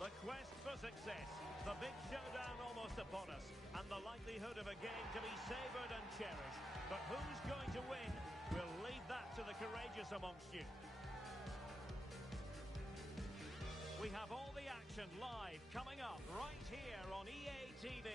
The quest for success, the big showdown almost upon us, and the likelihood of a game to be savoured and cherished. But who's going to win? We'll leave that to the courageous amongst you. We have all the action live coming up right here on EA TV.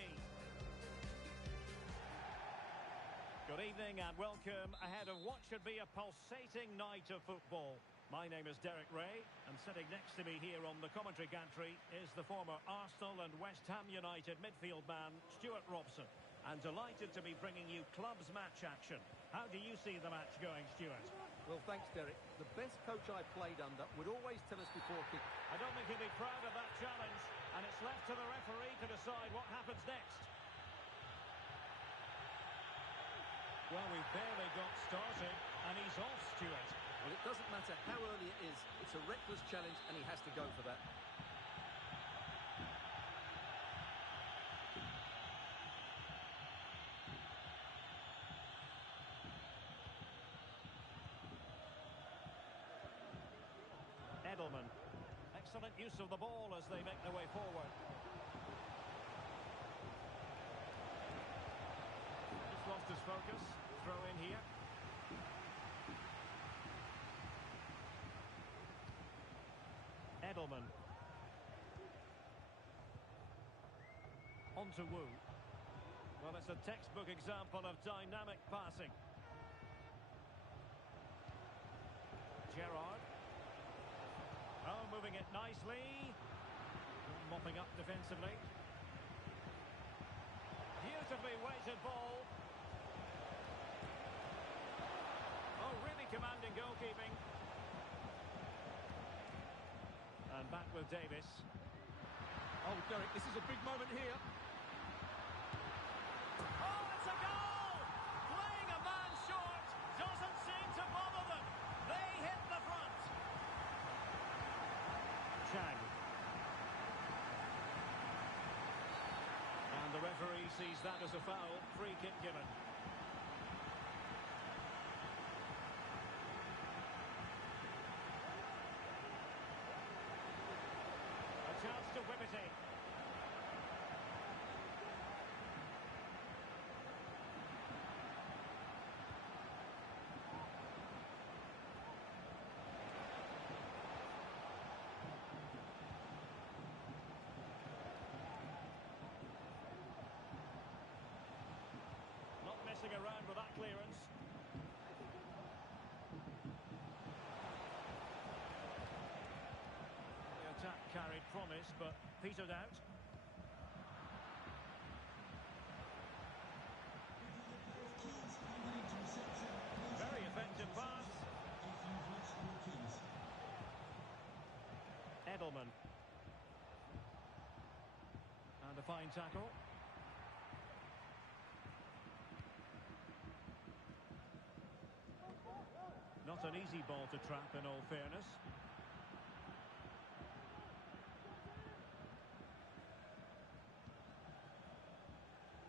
Good evening and welcome ahead of what should be a pulsating night of football. My name is Derek Ray, and sitting next to me here on the commentary gantry is the former Arsenal and West Ham United midfield man, Stuart Robson. And delighted to be bringing you clubs match action. How do you see the match going, Stuart? Well, thanks, Derek. The best coach I played under would always tell us before kick. I don't think he'll be proud of that challenge, and it's left to the referee to decide what happens next. Well, we've barely got started, and he's off, Stuart. Well, it doesn't matter how early it is. It's a reckless challenge, and he has to go for that. Edelman. Excellent use of the ball as they make their way forward. Just lost his focus. Throw in here. Edelman. On to Wu. Well, it's a textbook example of dynamic passing. Gerrard. Oh, moving it nicely. Mopping up defensively. Beautifully weighted ball. Oh, really commanding goalkeeping. And back with Davis. Oh, Derek, this is a big moment here. Oh, it's a goal! Playing a man short doesn't seem to bother them. They hit the front. Chang. And the referee sees that as a foul. Free kick given. Chance to whip it in. Not messing around with that clearance. Attack carried promise, but petered out. Very effective pass. Edelman. And a fine tackle. Not an easy ball to trap, in all fairness.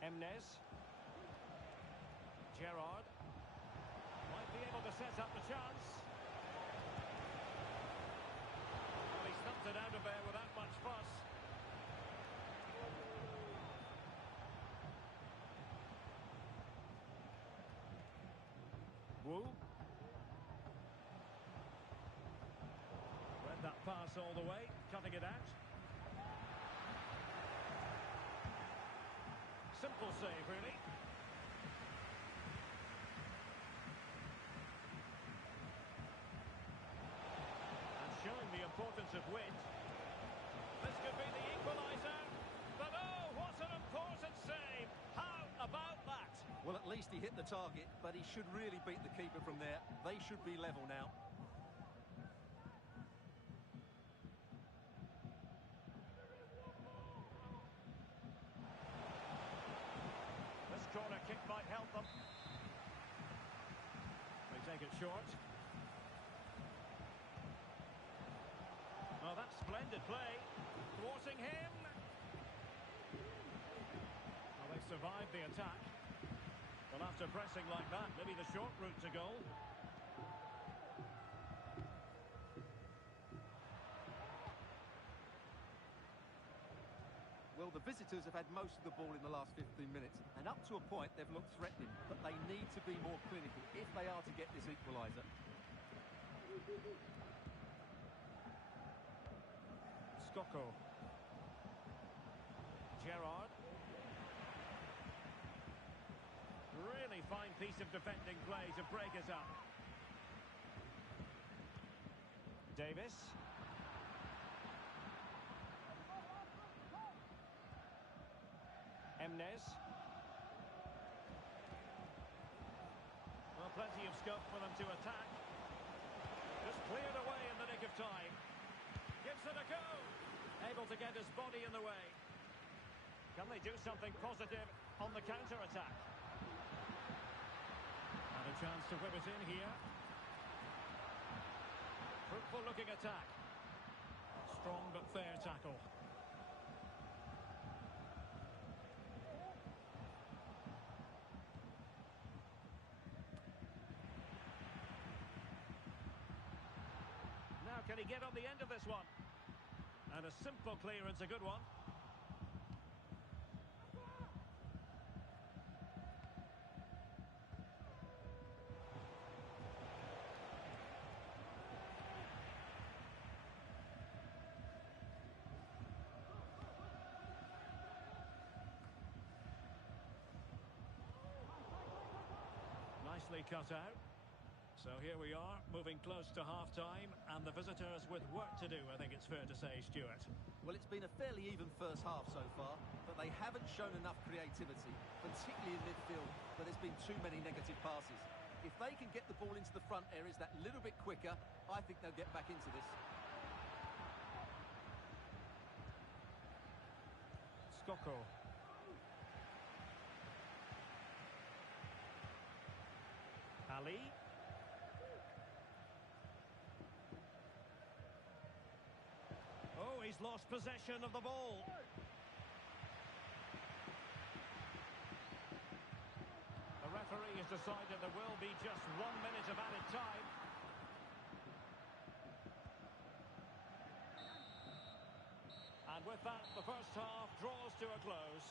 Emnes. Gerrard. Might be able to set up the chance. Well, he stumped it out of there without much fuss. Wu. Read that pass all the way, cutting it out. Simple save, really. And showing the importance of wind. This could be the equaliser. But oh, what an important save. How about that? Well, at least he hit the target, but he should really beat the keeper from there. They should be level now. This corner kick might help them. They take it short. Oh, that's splendid play. Thwarting him. Well, they've survived the attack. Well, after pressing like that, maybe the short route to goal. Well, the visitors have had most of the ball in the last 15 minutes, and up to a point they've looked threatening, but they need to be more clinical if they are to get this equaliser. Skoko. Gerrard. Really fine piece of defending play to break us up. Davis. Emnes. Well, plenty of scope for them to attack. Just cleared away in the nick of time. Gives it a go. Able to get his body in the way. Can they do something positive on the counter-attack? And a chance to whip it in here. Fruitful looking attack. Strong but fair tackle. Now can he get on the end of this one? And a simple clearance, a good one. Nicely cut out. So here we are, moving close to half-time, and the visitors with work to do, I think it's fair to say, Stuart. Well, it's been a fairly even first half so far, but they haven't shown enough creativity, particularly in midfield, but there's been too many negative passes. If they can get the ball into the front areas that little bit quicker, I think they'll get back into this. Skoko. Ali. Oh, he's lost possession of the ball. The referee has decided there will be just 1 minute of added time. And with that, the first half draws to a close.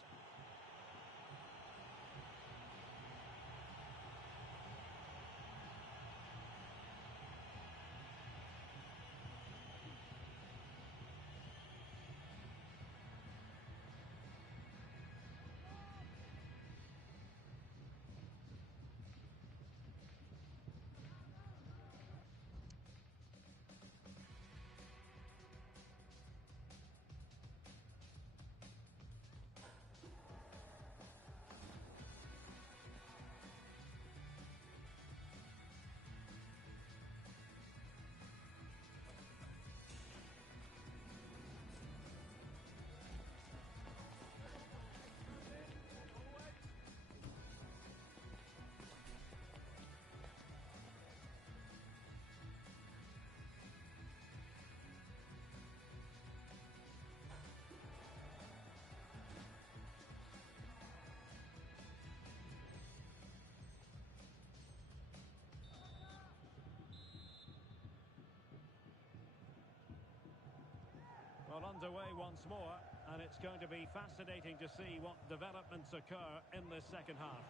Well, underway once more, and it's going to be fascinating to see what developments occur in this second half.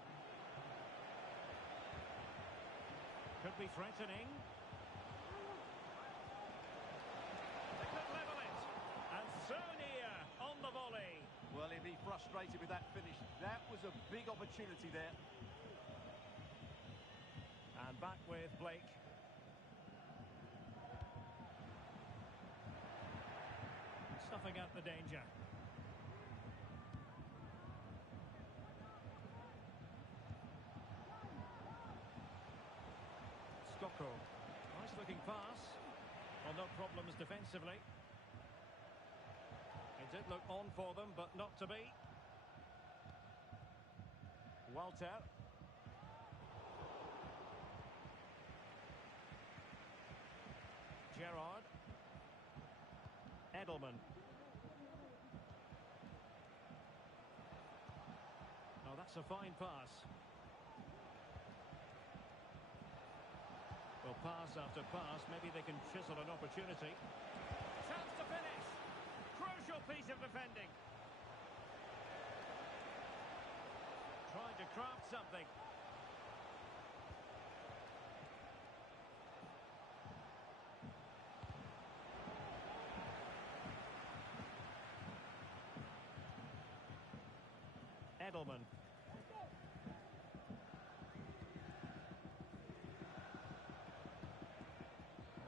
Could be threatening. They could level it. And Sonia on the volley. Well, he'll be frustrated with that finish. That was a big opportunity there. And back with Blake. Snuffing out the danger. Skoko. Nice looking pass. Well, no problems defensively. It did look on for them, but not to be. Walter. Gerrard. Edelman. Oh, that's a fine pass. Well, pass after pass, maybe they can chisel an opportunity. Chance to finish. Crucial piece of defending. trying to craft something. Edelman.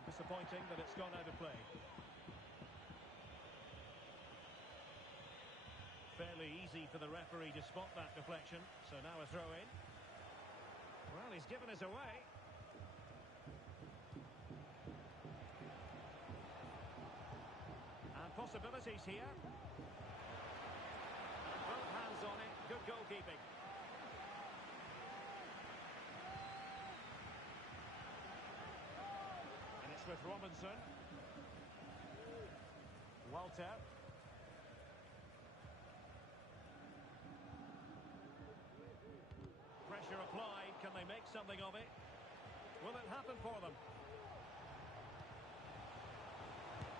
Disappointing that it's gone out of play. Fairly easy for the referee to spot that deflection, so now a throw in. Well, he's given us away. And possibilities here. And both hands on it, good goalkeeping. And it's with Robinson. Walter. Pressure applied. Can they make something of it? Will it happen for them?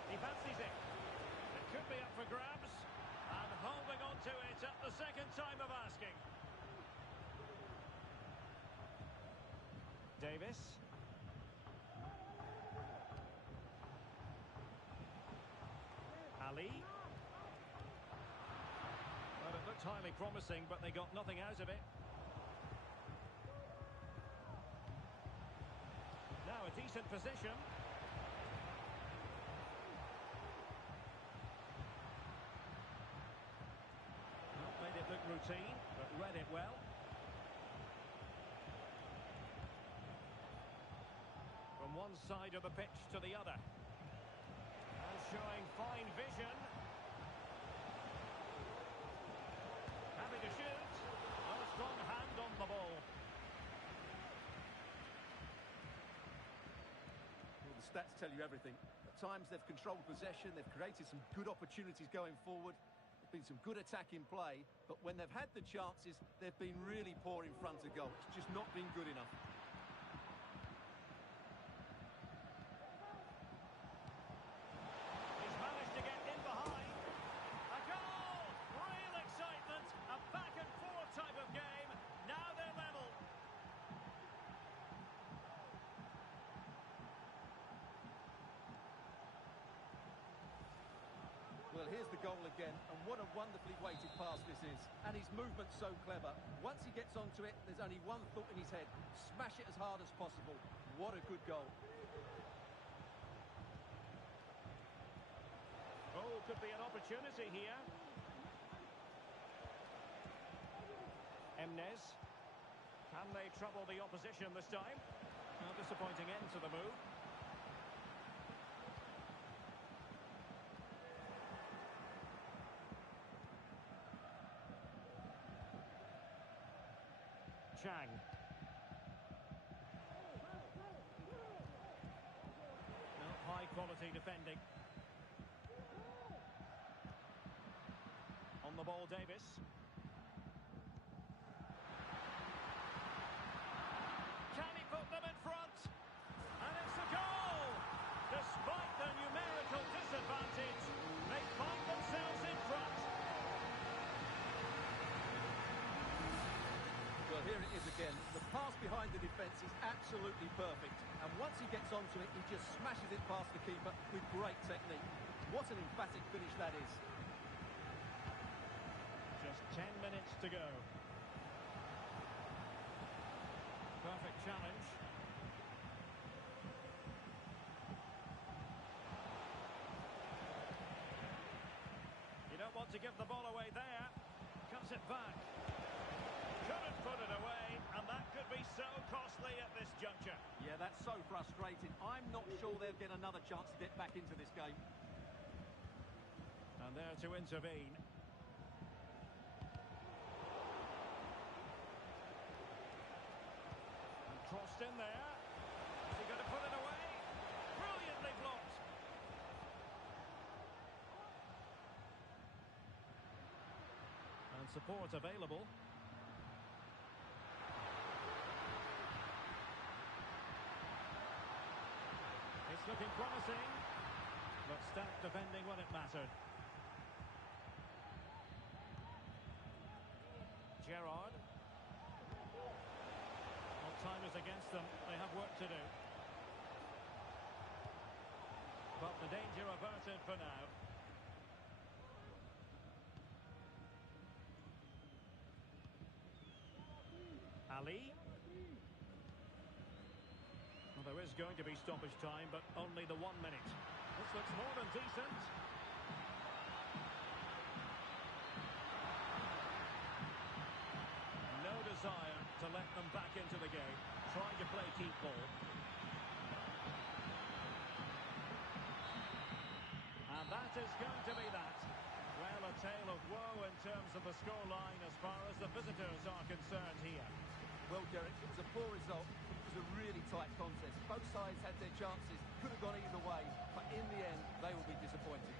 He fancies it. It could be up for grabs. And holding on to it at the second time of asking. Davis. Ali. Well, it looked highly promising, but they got nothing out of it. Now a decent position. Well, made it look routine, but read it well. From one side of the pitch to the other. And showing fine vision. Happy to shoot. Well, a strong hand on the ball. The stats tell you everything. At times they've controlled possession, they've created some good opportunities going forward. There's been some good attacking play, but when they've had the chances, they've been really poor in front of goal. It's just not been good enough. He's managed to get in behind. A goal! Real excitement. A back and forth type of game. Now they're level. Well, here's the goal again, and what a wonderfully weighted pass this is. And his movement's so clever. Once he gets onto it, there's only one thought in his head. Smash it as hard as possible. What a good goal. Oh, could be an opportunity here. Emnes. Can they trouble the opposition this time? Well, disappointing end to the move. Chang. No, high quality defending. On the ball, Davis. Can he put them in front? And it's a goal! Despite the numerical disadvantage, they find themselves in front. Well, here it is again. The pass behind the defence is absolutely perfect. And once he gets onto it, he just smashes it past the keeper with great technique. What an emphatic finish that is. Just 10 minutes to go. Perfect challenge. You don't want to give the ball away there. Cuts it back. Couldn't put it away, and that could be so costly at this juncture. Yeah, that's so frustrating. I'm not sure they'll get another chance to get back into this game. And there to intervene. And crossed in there. Is he going to put it away? Brilliantly blocked. And support available. It's looking promising, but stout defending when it mattered. Gerrard. time is against them. They have work to do. But the danger averted for now. Ali. Well, there is going to be stoppage time, but only the 1 minute. This looks more than decent. No desire to let them back into the game. Trying to play keep ball. And that is going to be that. Well, a tale of woe in terms of the scoreline as far as the visitors are concerned here. Well, Derek, it was a poor result. It was a really tight contest. Both sides had their chances, could have gone either way, but in the end, they will be disappointed.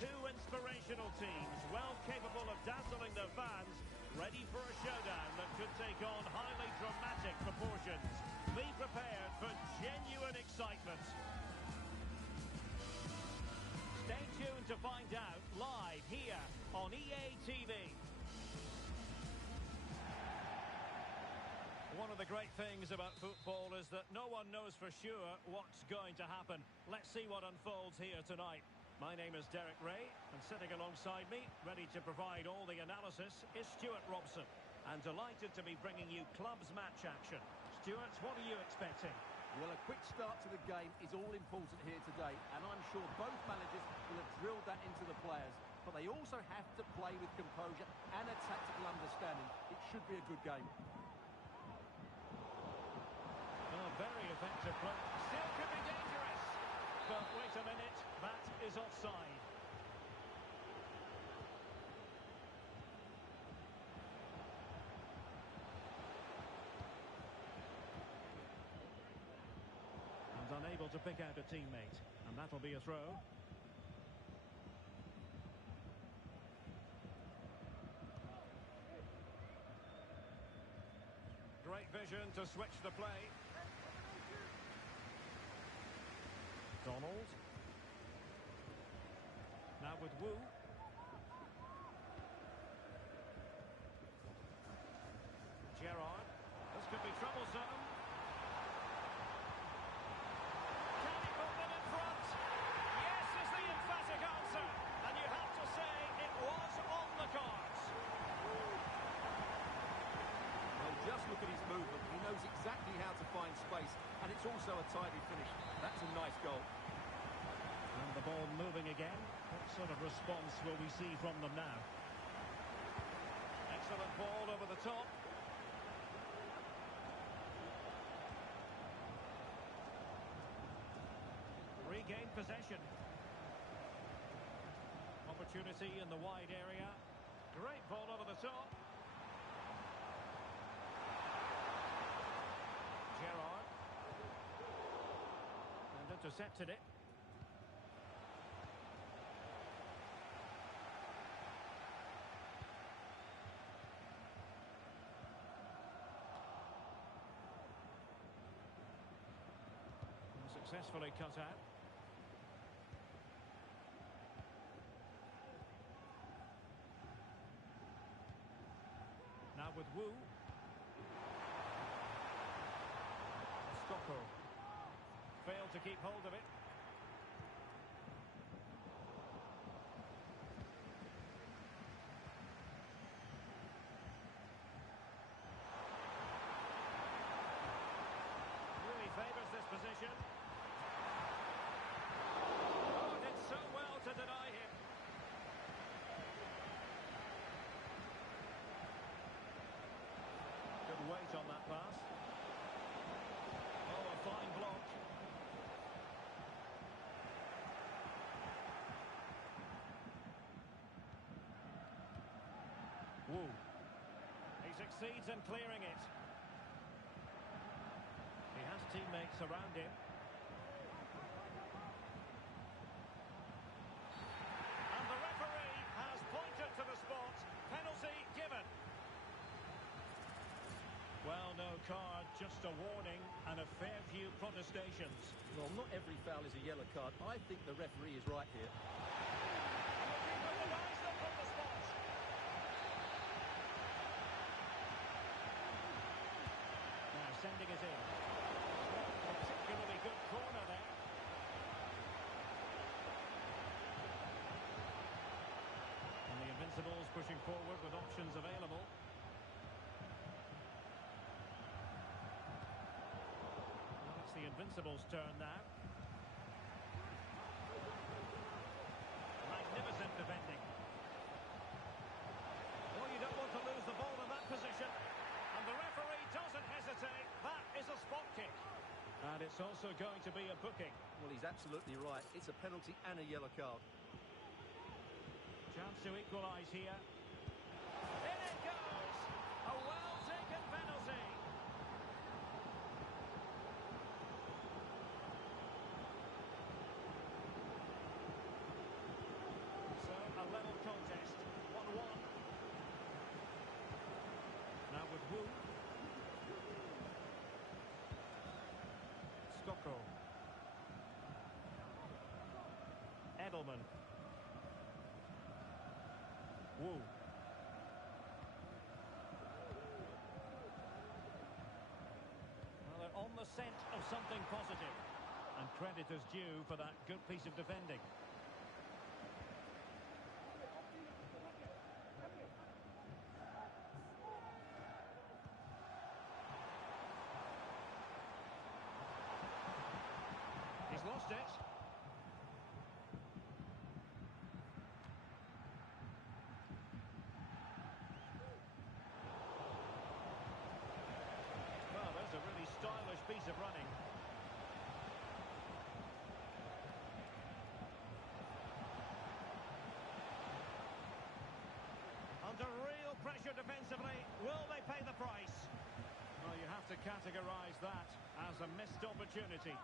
Two inspirational teams, well capable of dazzling their fans, ready for a showdown that could take on highly dramatic proportions. Be prepared for genuine excitement. Stay tuned to find out live here on EA TV. One of the great things about football is that no one knows for sure what's going to happen. Let's see what unfolds here tonight. My name is Derek Ray, and sitting alongside me, ready to provide all the analysis, is Stuart Robson. And delighted to be bringing you clubs match action. Stuart, what are you expecting? Well, a quick start to the game is all important here today, and I'm sure both managers will have drilled that into the players. But they also have to play with composure and a tactical understanding. It should be a good game. Oh, very effective play. Still could be dangerous. But wait a minute, that is offside. And unable to pick out a teammate. And that'll be a throw. Great vision to switch the play. Donald. Now with Wu. Gerrard. This could be troublesome. Can he put them in front? Yes is the emphatic answer. And you have to say it was on the cards. Well, just look at his movement. He knows exactly how to find space, and it's also a tidy finish. That's a nice goal. And the ball moving again. What sort of response will we see from them now? Excellent ball over the top. Regained possession. Opportunity in the wide area. Great ball over the top. Gerrard. And intercepted it. Successfully cut out. Now with Wu. Stocco. Failed to keep hold of it. Really favours this position. To deny him. Good weight on that pass. Oh, a fine block. Wu. He succeeds in clearing it. He has teammates around him. Well, no card, just a warning and a fair few protestations. Well, not every foul is a yellow card. I think the referee is right here. Now sending it in. Particularly good corner there. And the Invincibles pushing forward with options available. The Invincibles' turn now. Magnificent defending. Oh, you don't want to lose the ball in that position. And the referee doesn't hesitate. That is a spot kick. And it's also going to be a booking. Well, he's absolutely right. It's a penalty and a yellow card. Chance to equalise here. In it goes! A well-taken penalty. A level contest, 1-1. Now with Wu. Stocco. Edelman. Wu. Well, they're on the scent of something positive. And credit is due for that good piece of defending. it. Well, there's a really stylish piece of running. Under real pressure defensively. Will they pay the price? Well, you have to categorise that as a missed opportunity.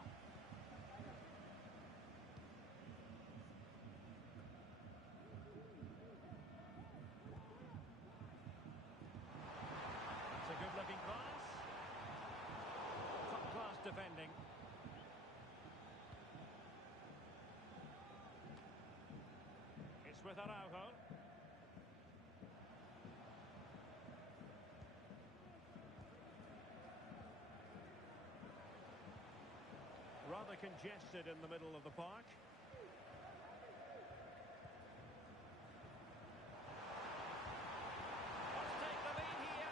That's a good-looking pass. Top-class defending. It's with Araujo. Rather congested in the middle of the park. Let's take the lead here.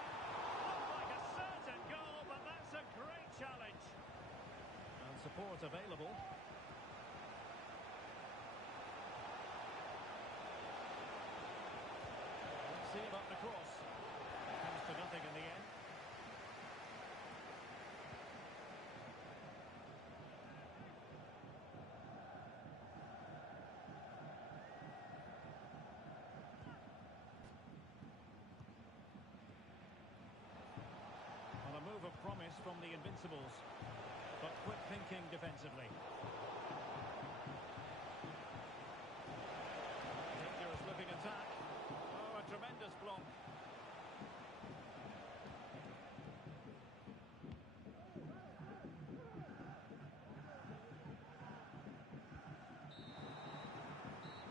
Looks like a certain goal, but that's a great challenge. And support available. Let's see about the cross. Comes to nothing in the end. Move of promise from the Invincibles, but quick thinking defensively. Dangerous looking attack. Oh, a tremendous block.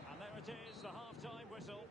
And there it is, the half-time whistle.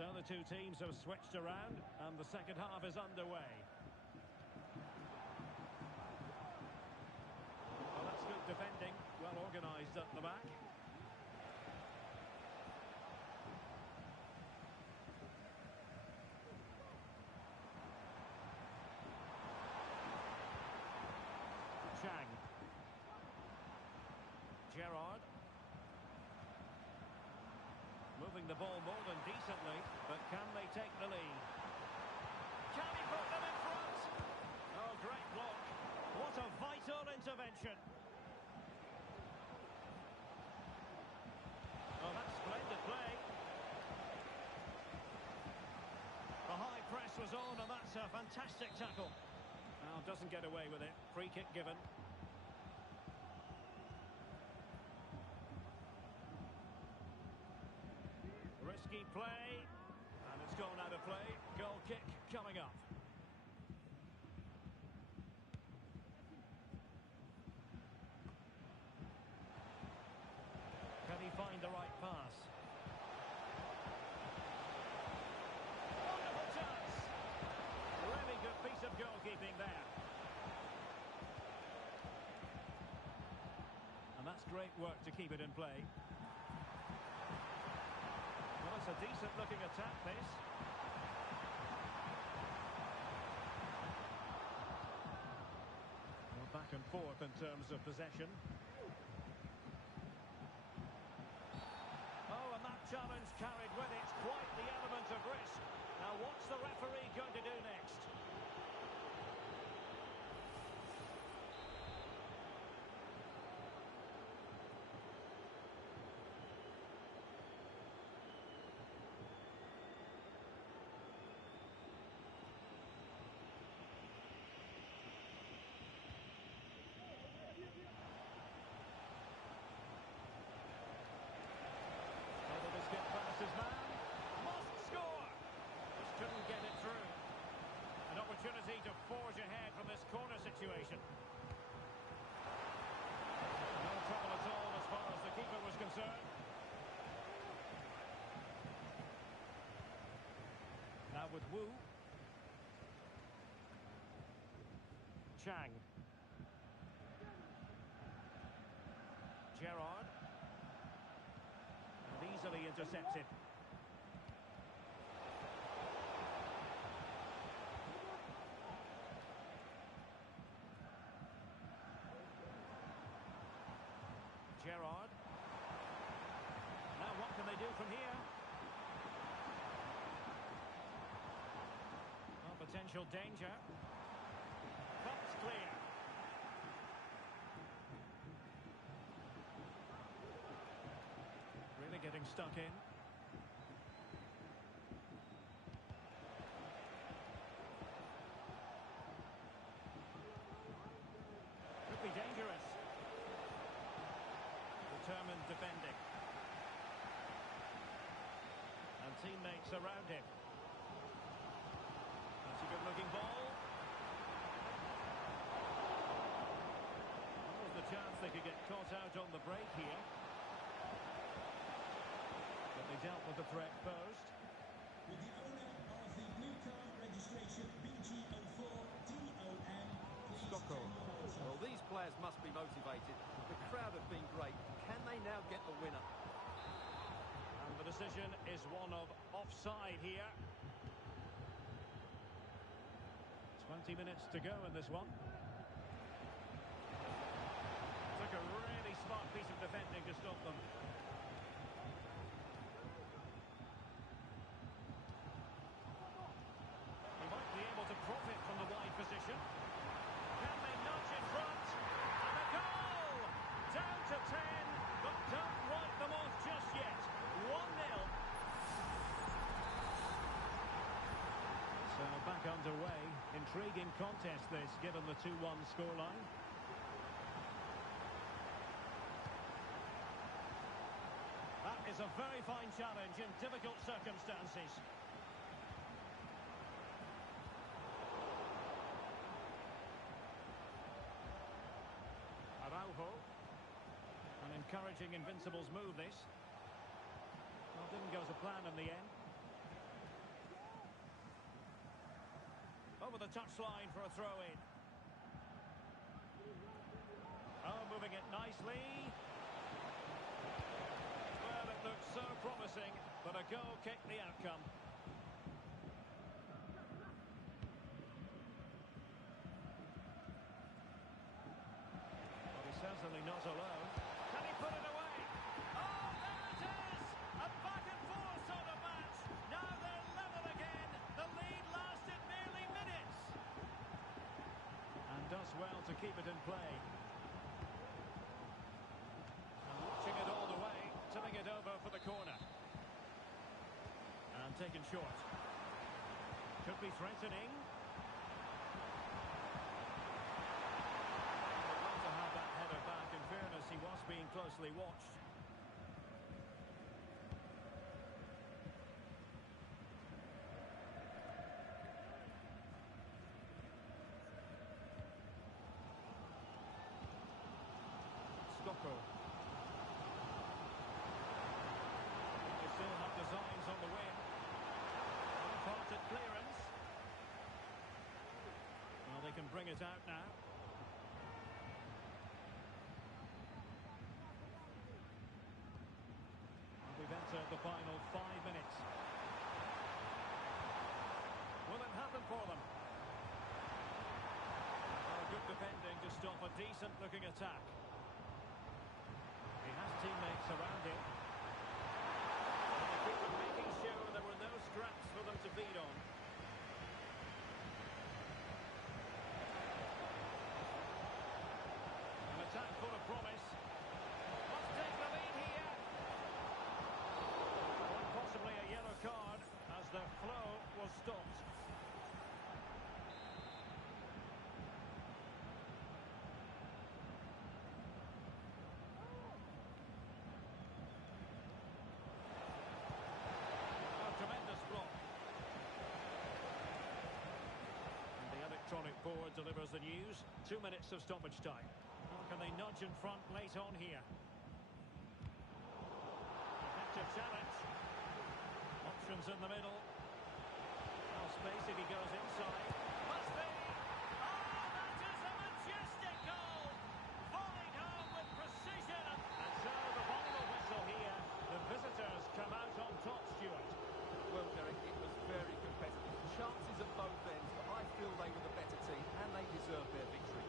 So the two teams have switched around and the second half is underway. Well, that's good defending, well organised at the back. Chang. Gerrard. Moving the ball more than decently, but can they take the lead? Can he put them in front? Oh, great block. What a vital intervention. Oh, that's splendid play. The high press was on, and that's a fantastic tackle. Now, doesn't get away with it. Free kick given. Risky play, and it's gone out of play. Goal kick coming up. Can he find the right pass? Wonderful chance. Really good piece of goalkeeping there. And that's great work to keep it in play. Well, it's a decent-looking attack, this. Well, back and forth in terms of possession. Oh, and that challenge carried with it quite the the referee going to do next? Get past his man. Must score. Just couldn't get it through. An opportunity to forge ahead from this corner situation. No trouble at all as far as the keeper was concerned. Now with Wu. Chang. Gerrard. Easily intercepted. Gerrard. Now what can they do from here? Well, potential danger. Cuts clear. Really getting stuck in. Could be dangerous. Determined defending. And teammates around him. That's a good looking ball. What was the chance they could get caught out on the break here? But they dealt with the threat posed. With the owner of the blue card registration BG04DON, Scocco. Well, these players must be motivated. The crowd have been great. Can they now get the winner? And the decision is one of offside here. 20 minutes to go in this one. Took a really smart piece of defending to stop them. He might be able to profit from the wide position. Can they nudge in front? And a goal! Down to 10, but don't write them off just yet. 1-0. So back underway. Intriguing contest this, given the 2-1 scoreline. That is a very fine challenge in difficult circumstances. Araujo. An encouraging Invincibles move, this. Well, didn't go to plan in the end. Over the touchline for a throw-in. Oh, moving it nicely. Well, it looked so promising, but a goal kicked the outcome. Well, he's certainly not alone. Can he put it away? Oh, there it is! A back and forth sort of match. Now they're level again. The lead lasted nearly minutes. And does well to keep it in play. And watching it all the way, turning it over for the corner. And taken short. Could be threatening. They'd love to have that header back. In fairness, he was being closely watched. Scocco. They still have designs on the wing. Unfaulted clearance. Well, they can bring it out now. And we've entered the final 5 minutes. Will it happen for them? Well, good defending to stop a decent-looking attack. He has teammates around him. And the keeper making sure there were no scraps for them to feed on. Forward delivers the news. 2 minutes of stoppage time. Can they nudge in front late on here? Effective challenge. Options in the middle. Now space if he goes inside. Must be! Oh, that is a majestic goal! Volleyed home with precision. And so the final whistle here. The visitors come out on top, Stuart. Well, Derek, it was very competitive. Chances at both ends, but I feel they were the better team and they deserved their victory.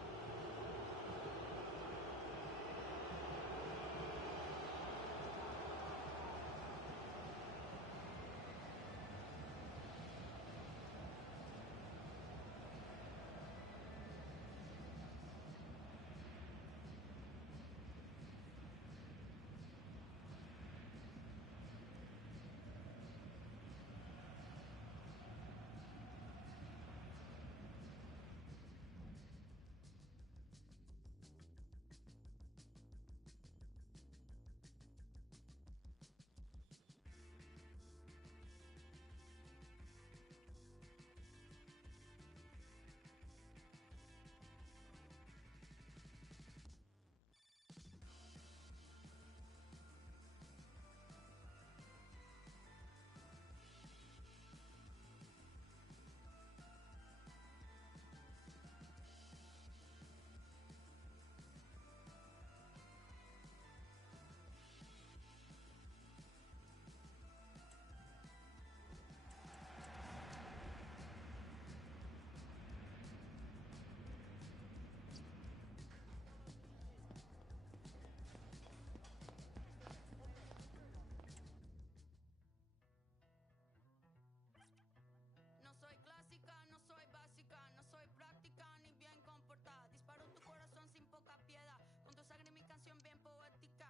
No soy clásica, no soy básica, no soy práctica ni bien comportada. Disparo tu corazón sin poca piedad, con tu sangre mi canción bien poética.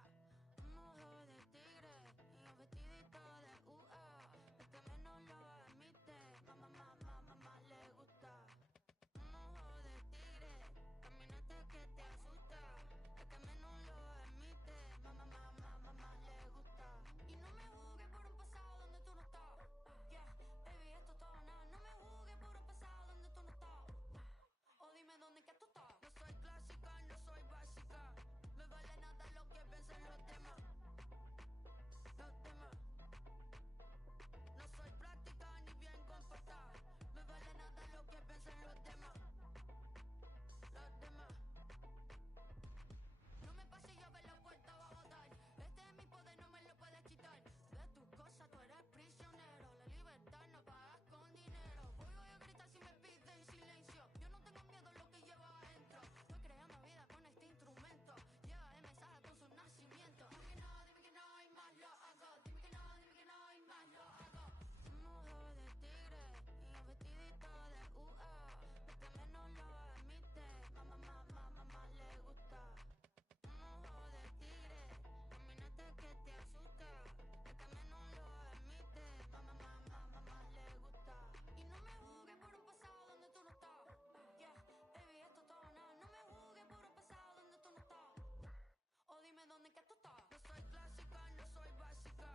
Un ojo de tigre y un vestidito de UA. El que menos lo admite, mamá le gusta. Un ojo de tigre, caminante que te asusta. El que menos lo admite, mamá le gusta. Y no me juzgues por un pasado donde tú no estabas. Yeah, baby, esto todo nada. No me juzgues por un pasado donde tú no estabas. O dime dónde que tú estás. No soy clásica, no soy básica. Me vale nada lo que piensen los demás. Los demás. No soy práctica ni bien comportada. Me vale nada lo que piensen los demás. Los demás. No me pase yo ver la puerta va a botar. Este es mi poder, no me lo puedes quitar. De tus cosas tú eres prisionero. La libertad no pagas con dinero. Voy a gritar si me piden silencio. Yo no tengo miedo a lo que llevo adentro. Estoy creando vida con este instrumento. Lleva el mensaje con su nacimiento. Dime que no y más lo hago. Dime que no y más lo hago. Un ojo de tigre y un vestidito de UA. El que menos lo admite, mamá le gusta. Un ojo de tigre, caminante que te asusta. El que menos lo admite, mamá le gusta. Y no me juzgues por un pasado donde tú no estabas. Yeah, baby, esto todo nada. No me juzgues por un pasado donde tú no estabas. O dime dónde que tú estás. No soy clásica, no soy básica.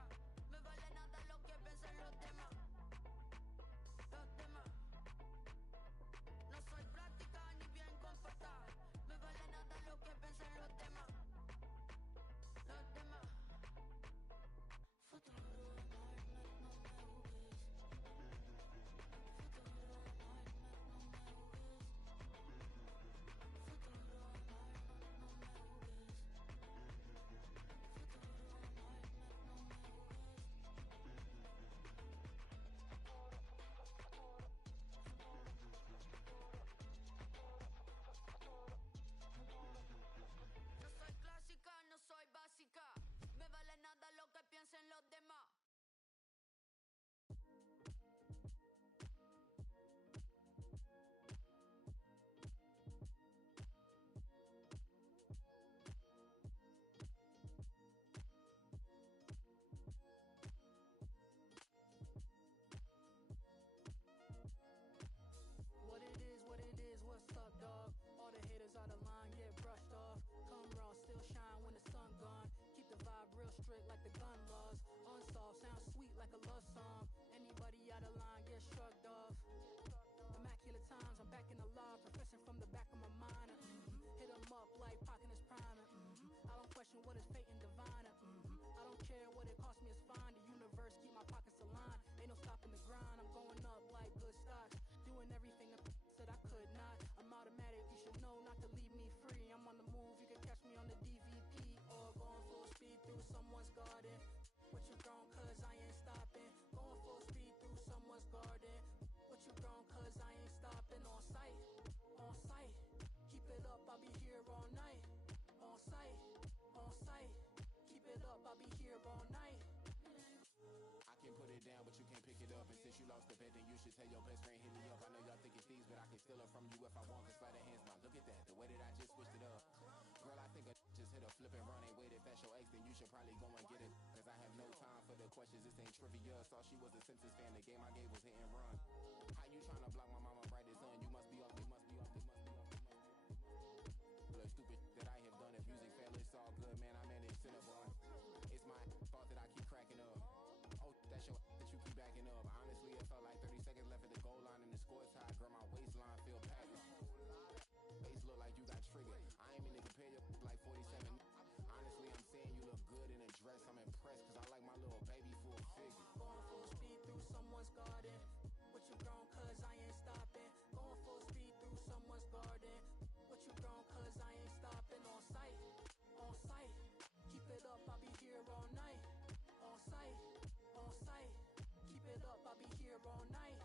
Me vale nada lo que piensen los demás. Los demás. No soy práctica ni bien comportada. Me vale nada lo que piensen los demás. Los demás. Futuro enorme, no me juzgues. Futuro enorme, no me juzgues. Futuro enorme, no me juzgues. Futuro enorme, no me juzgues. No soy clásica, no soy básica. Me vale nada lo que piensen los demás. What it is, what's up, dog? All the haters out of line, get brushed off. Come raw, still shine when the sun gone. Keep the vibe real strict like the gun laws. Unsolved, sound sweet like a love song. Anybody out of line, get shrugged off. Immaculate times, I'm back stacking a law, professing from the back of my mind. Hit him up like Pac in his prime. I don't question what is fate and divine. I don't care what it cost me, it's fine. The universe keep my pockets aligned. Ain't no stopping the grind. I'm going up like good stocks, doing everything I said I could not. I'm automatic, you should know not to leave me free. I'm on the move, you can catch me on the DVP or going full speed through someone's garden. What you grown, cause I ain't stopping. Going full speed through someone's garden. What you grown, cause I ain't stopping. On sight, on sight. Keep it up, I'll be here all night. On sight, on sight. Keep it up, I'll be here all night. I can put it down, but you can't pick it up. And since you lost the bet, then you should tell your best friend hit me up. I know y'all think it's thieves, but I can steal it from you if I want. Cause by the hands, man, look at that, the way that I just switched it up. Girl, I think I just hit a flip and run. Ain't wait, if that's your ex, then you should probably go and get it. Cause I have no time for the questions, this ain't trivia. Saw she was a Simpsons fan, the game I gave was hit and run. How you tryna block my mama brightest sun? You must be off, you must be off, you must be off, you must be off. The stupid that I have done. If music fail, it's all good, man, I managed Cinnabon. It's my fault that I keep cracking up. Oh, that's your that you keep backing up. Honestly, it felt like 30 seconds left at the goal line and the score tied. Girl, my waistline feel packed. Face look like you got triggered. I ain't mean to compare you like 47. Honestly, I'm saying you look good in a dress. I'm impressed cause I like my little baby full figure. Going full speed through someone's garden. What you grown, cause I ain't stopping. Going full speed through someone's garden. What you grown, cause I ain't stopping. On sight, on sight. Keep it up, I'll be here all night. On sight, on sight. Keep it up, I'll be here all night.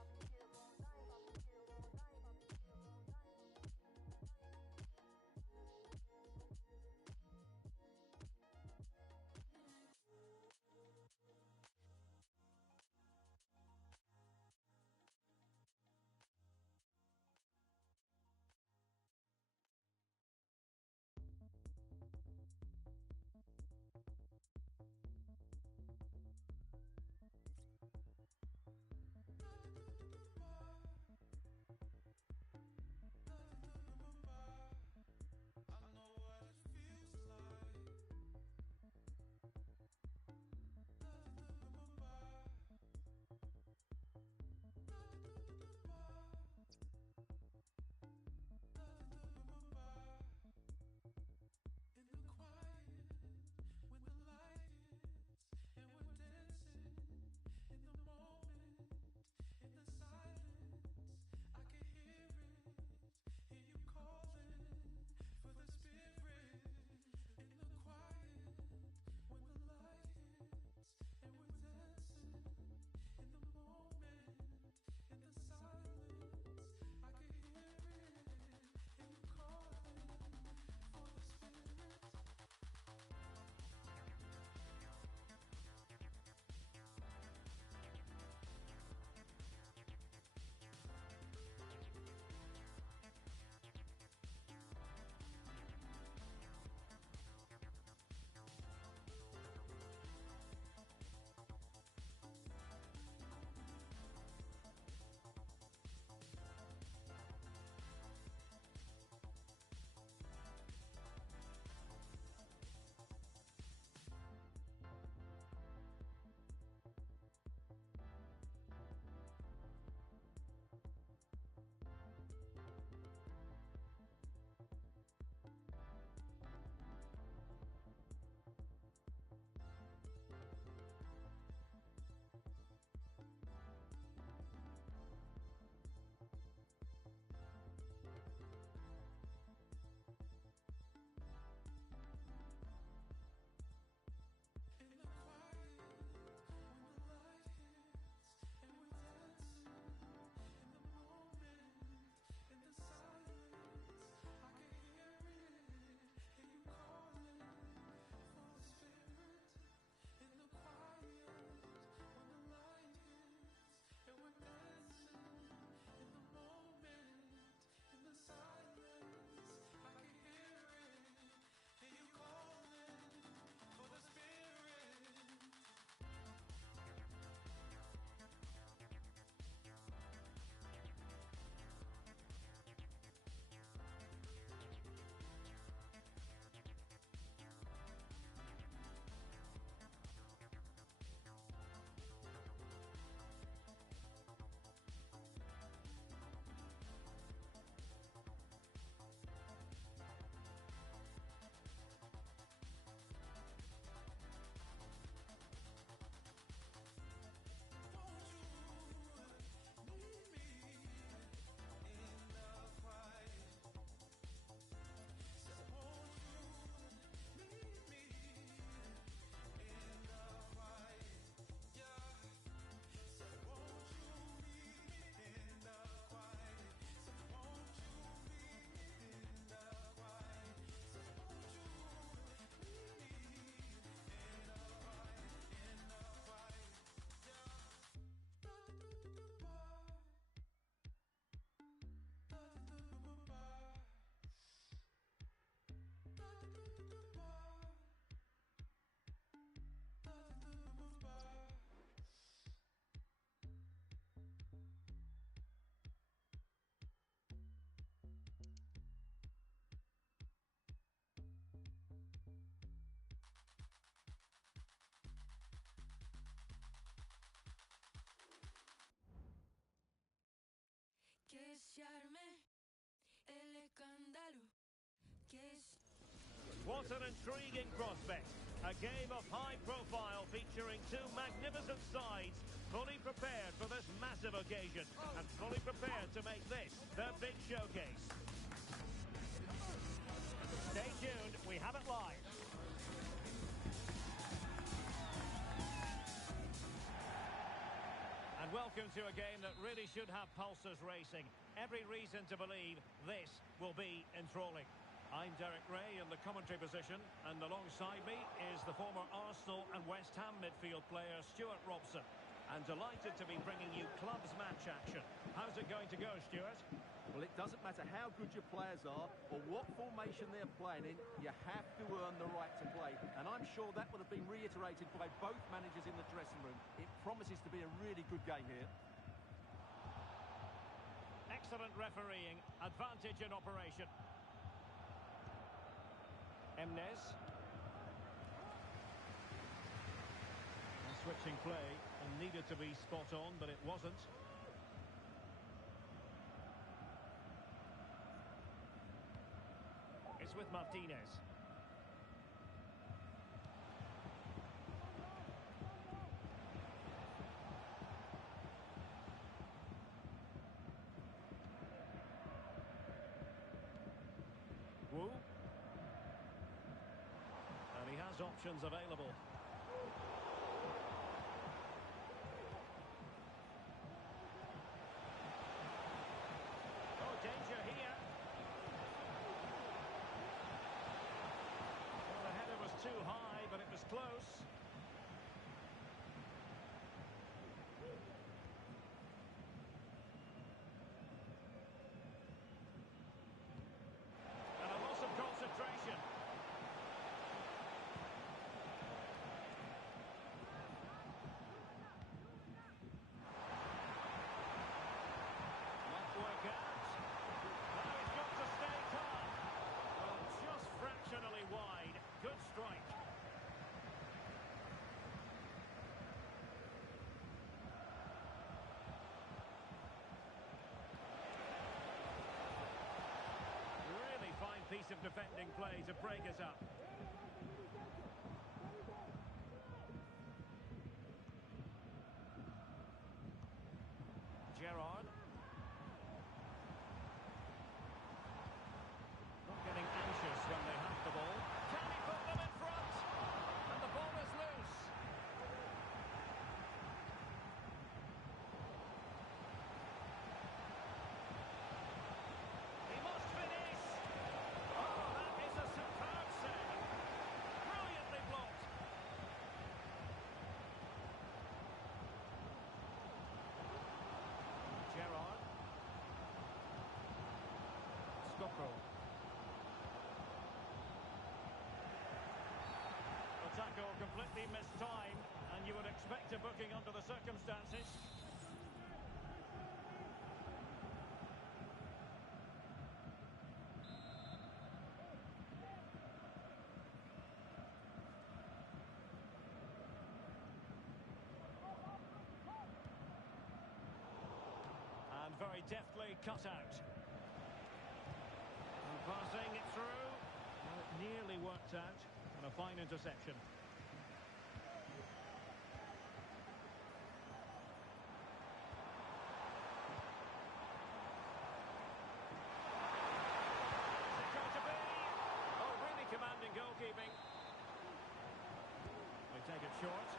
What an intriguing prospect. A game of high profile featuring two magnificent sides, fully prepared for this massive occasion and fully prepared to make this their big showcase. Stay tuned, we have it live. And welcome to a game that really should have pulses racing. Every reason to believe this will be enthralling. I'm Derek Ray in the commentary position, and alongside me is the former Arsenal and West Ham midfield player Stuart Robson. And delighted to be bringing you clubs match action. How's it going to go, Stuart? Well, it doesn't matter how good your players are or what formation they're playing in, you have to earn the right to play. And I'm sure that would have been reiterated by both managers in the dressing room. It promises to be a really good game here. Excellent refereeing, advantage in operation. Emnes. Switching play and needed to be spot on, but it wasn't. It's with Martinez. Wu. And he has options available. Oh, danger here. Well, the header was too high, but it was close. And a loss of concentration. Not work out. Now he's got to stay calm. Well, just fractionally wide. Good strike. Really fine piece of defending play to break us up. Gerrard. Not getting anxious when they have the ball. Can he put them in front? And the ball is loose. He must finish. Oh, that is a superb save. Brilliantly blocked. Gerrard. Stockrell. The tackle completely missed time, and you would expect a booking under the circumstances. And very deftly cut out. And passing it through. Well, it nearly worked out. And a fine interception. Is it going to be? Oh, really commanding goalkeeping. They take it short.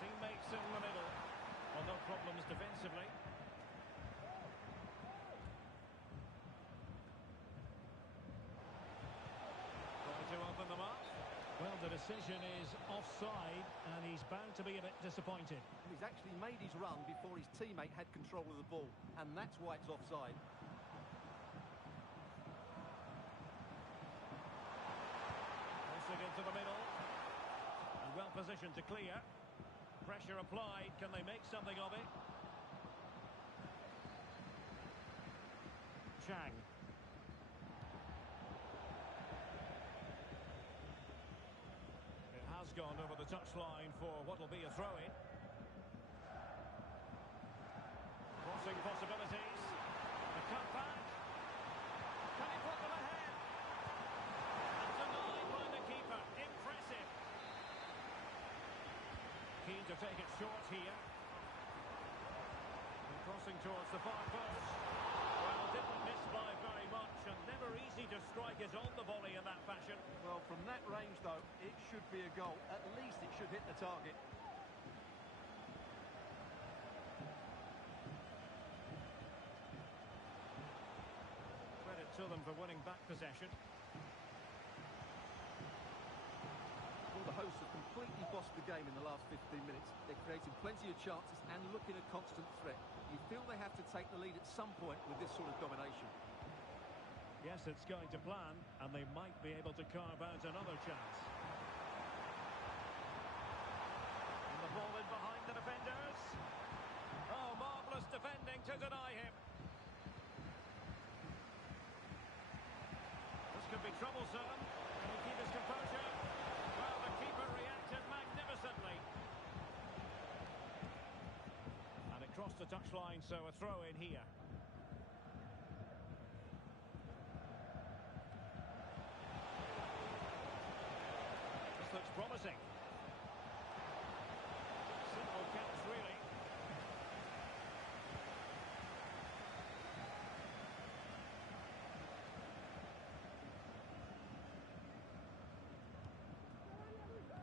Teammates in the middle. Well, no problems defensively. Trying to open them up. Well, the decision is offside, and he's bound to be a bit disappointed. He's actually made his run before his teammate had control of the ball, and that's why it's offside. Crossing into the middle. And well positioned to clear. Pressure applied. Can they make something of it? Chang. It has gone over the touchline for what will be a throw-in. Crossing possibilities. The cutback. Can he put take it short here. And crossing towards the far post. Well, didn't miss by very much, and never easy to strike it on the volley in that fashion. Well, from that range, though, it should be a goal. At least it should hit the target. Credit to them for winning back possession. Well, the hosts have completely bossed the game in the last 15 minutes. They're creating plenty of chances and looking a constant threat. You feel they have to take the lead at some point with this sort of domination. Yes, it's going to plan, and they might be able to carve out another chance. And the ball in behind the defenders. Oh, marvellous defending to deny him. This could be troublesome. Can he keep his composure? Well, the keeper reacted magnificently. And it crossed the touchline, so a throw in here. This looks promising. Simple catch, really.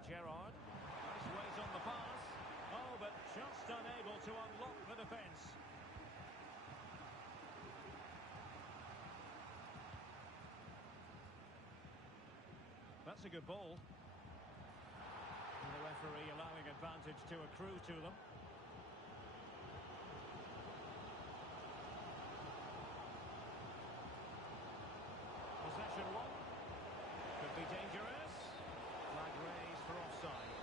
Gerrard. Nice weight on the pass. Oh, but just unable to unlock the defence. That's a good ball. And the referee allowing advantage to accrue to them. Possession one. Could be dangerous. Flag raised for offside.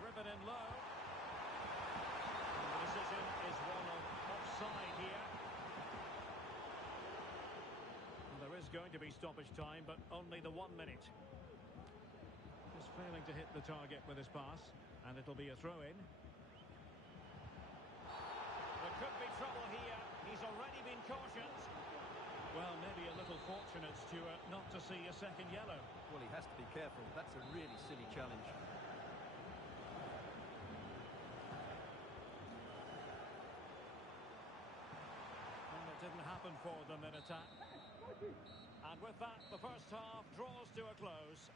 Driven in low. And the decision is one of offside here. And there is going to be stoppage time, but only the 1 minute. Just failing to hit the target with his pass, and it'll be a throw-in. There could be trouble here. He's already been cautioned. Well, maybe a little fortunate, Stuart, not to see a second yellow. Well, he has to be careful. That's a really silly challenge. And it didn't happen for them in attack. And with that, the first half draws to a close.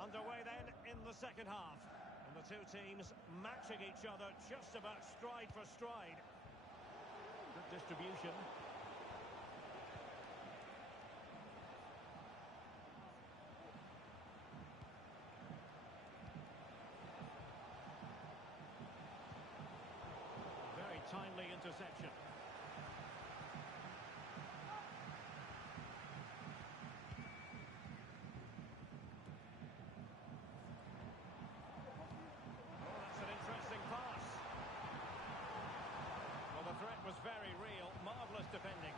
Underway then in the second half. And the two teams matching each other just about stride for stride. Good distribution. Very timely interception. Was very real, marvellous defending.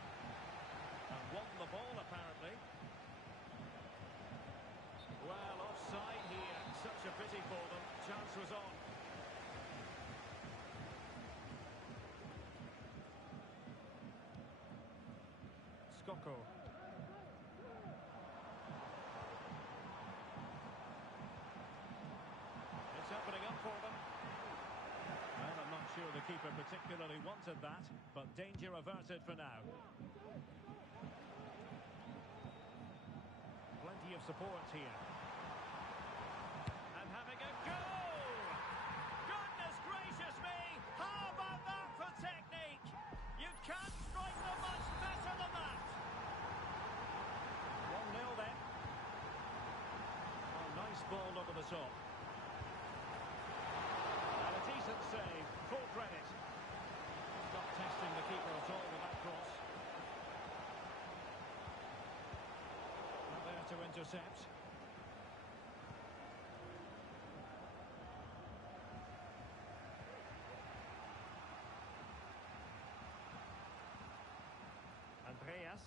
And won the ball, apparently. Well, offside here. Such a pity for them. Chance was on. Skoko. It's opening up for them. Well, I'm not sure the keeper particularly wanted that, but danger averted for now. Plenty of support here. And having a goal! Goodness gracious me! How about that for technique? You can't strike them much better than that! 1-0 then. Oh, nice ball over the top. And a decent save, full credit. Not testing the keeper at all with that cross. Not there to intercept. Andreas.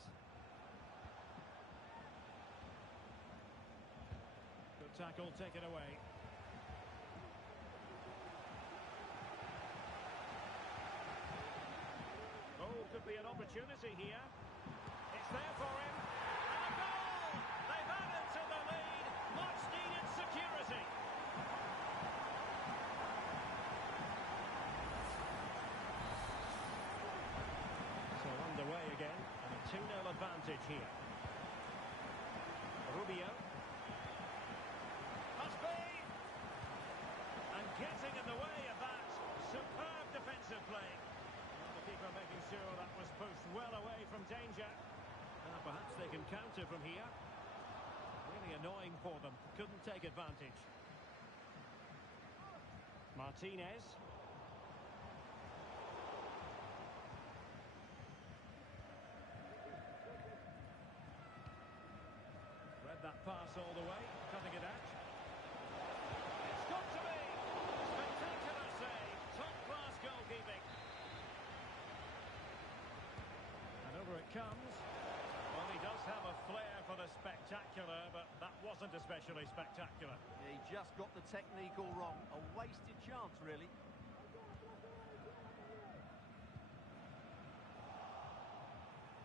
Good tackle taken away. Oh, could be an opportunity here. It's there for him. And a goal! They've added to the lead. Much needed security. So underway again, and a 2-0 advantage here. Rubio. Must be! And getting in the way of that. Superb defensive play. And the keeper making sure that was pushed well away from danger. Perhaps they can counter from here. Really annoying for them. Couldn't take advantage. Martinez. Read that pass all the way, cutting it out. It's got to be! Spectacular save, top-class goalkeeping. And over it comes. Well, he does have a flair for the spectacular, but that wasn't especially spectacular. Yeah, he just got the technique all wrong. A wasted chance, really.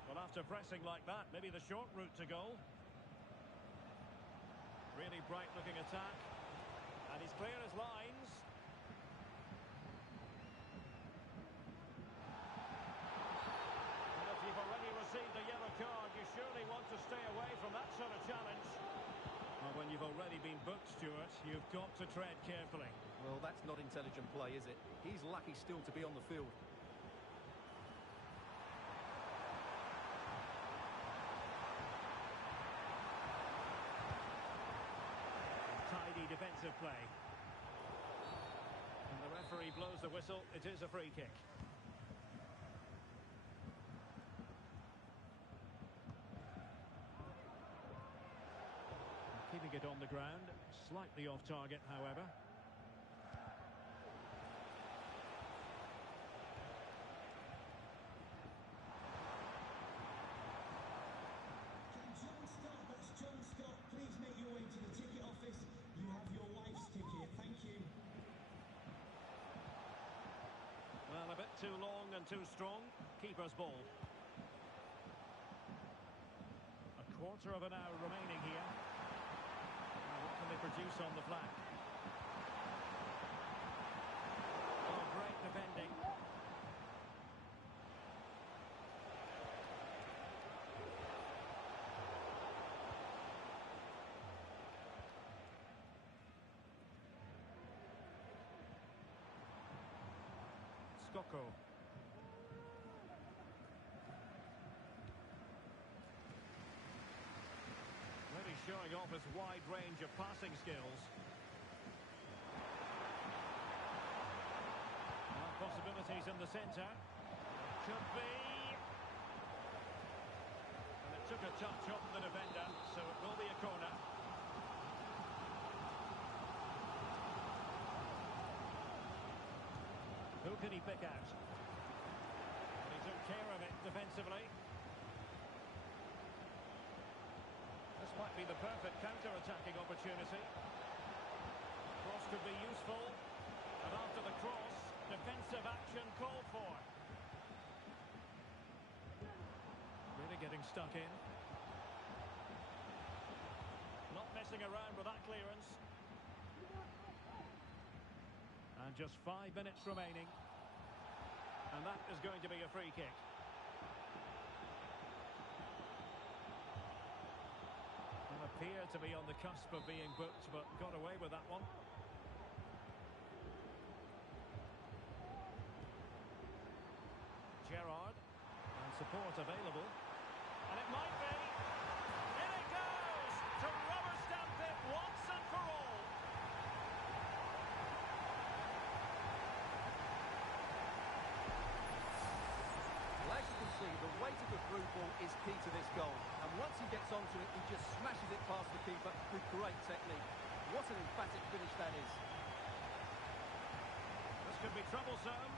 Well, after pressing like that, maybe the short route to goal. Really bright-looking attack. And he's clear as lines. And if you've already received a yellow card, you surely want to stay away from that sort of challenge. Well, when you've already been booked, Stuart, you've got to tread carefully. Well, that's not intelligent play, is it? He's lucky still to be on the field. Tidy defensive play. And the referee blows the whistle. It is a free kick. Keeping it on the ground. Slightly off target, however. Can John Scott, that's John Scott, please make your way to the ticket office. You have your wife's ticket. Thank you. Well, a bit too long and too strong. Keeper's ball. A quarter of an hour remaining here. Now, what can they produce on the flank? Oh, great defending. Skoko. Really showing off his wide range of passing skills. Well, possibilities in the centre. Could be. And it took a touch off the defender, so it will be a corner. Who can he pick out? He took care of it defensively. This might be the perfect counter-attacking opportunity. Cross could be useful. And after the cross, defensive action called for. Really getting getting stuck in. Not messing around with that clearance. And just 5 minutes remaining. And that is going to be a free kick. Well, appeared to be on the cusp of being booked, but got away with that one. Gerrard. And support available. And it might be. In it goes! To rubber stamp it once and for all. Well, as you can see, the weight of the through ball is key to this goal. And once he gets onto it, he just smashes it past the keeper with great technique. What an emphatic finish that is. This could be troublesome.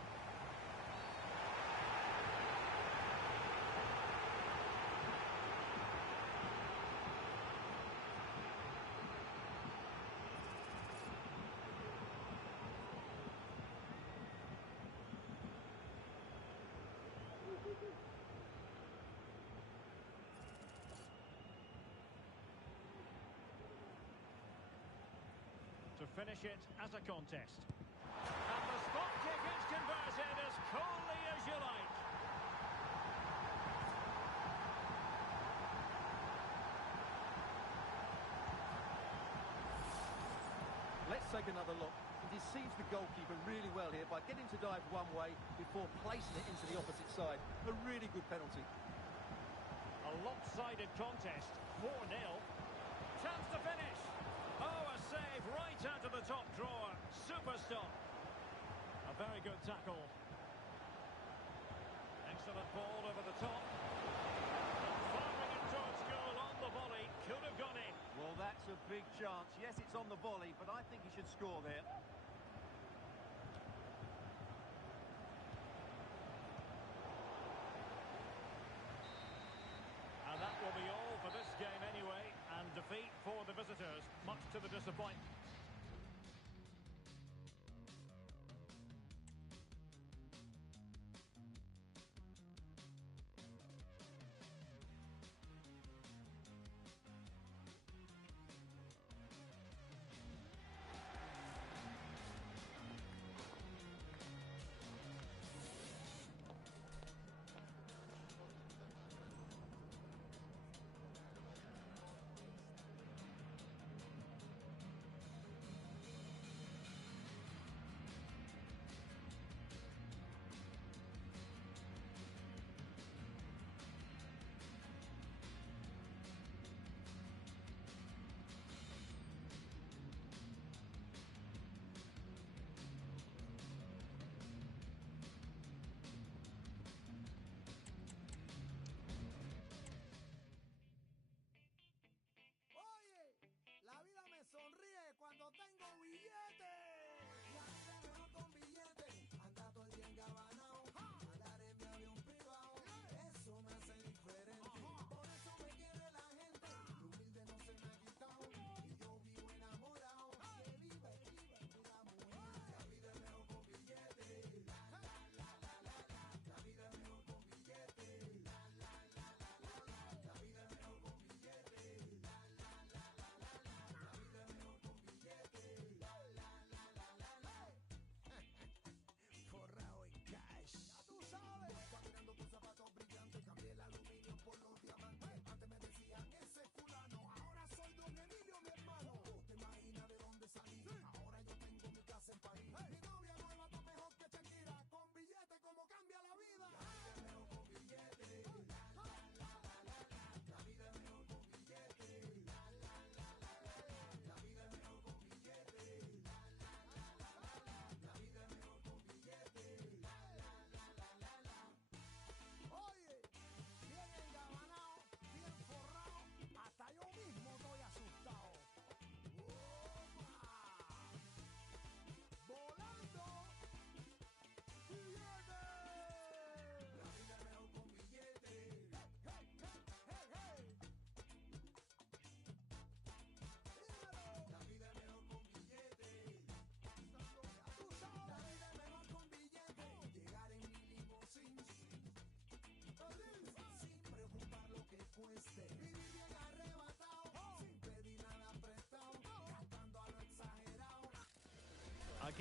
To finish it as a contest. And the spot kick is converted as coolly as you like. Let's take another look. He deceives the goalkeeper really well here by getting to dive one way before placing it into the opposite side. A really good penalty. A lopsided contest, 4-0. Chance to finish. Oh, a save right out of the top drawer. Super stop. A very good tackle. Excellent ball over the top. And firing it towards goal on the volley. Could have gone in. Well, that's a big chance. Yes, it's on the volley, but I think he should score there. And that will be all for this game anyway. And defeat for the visitors, much to the disappointment.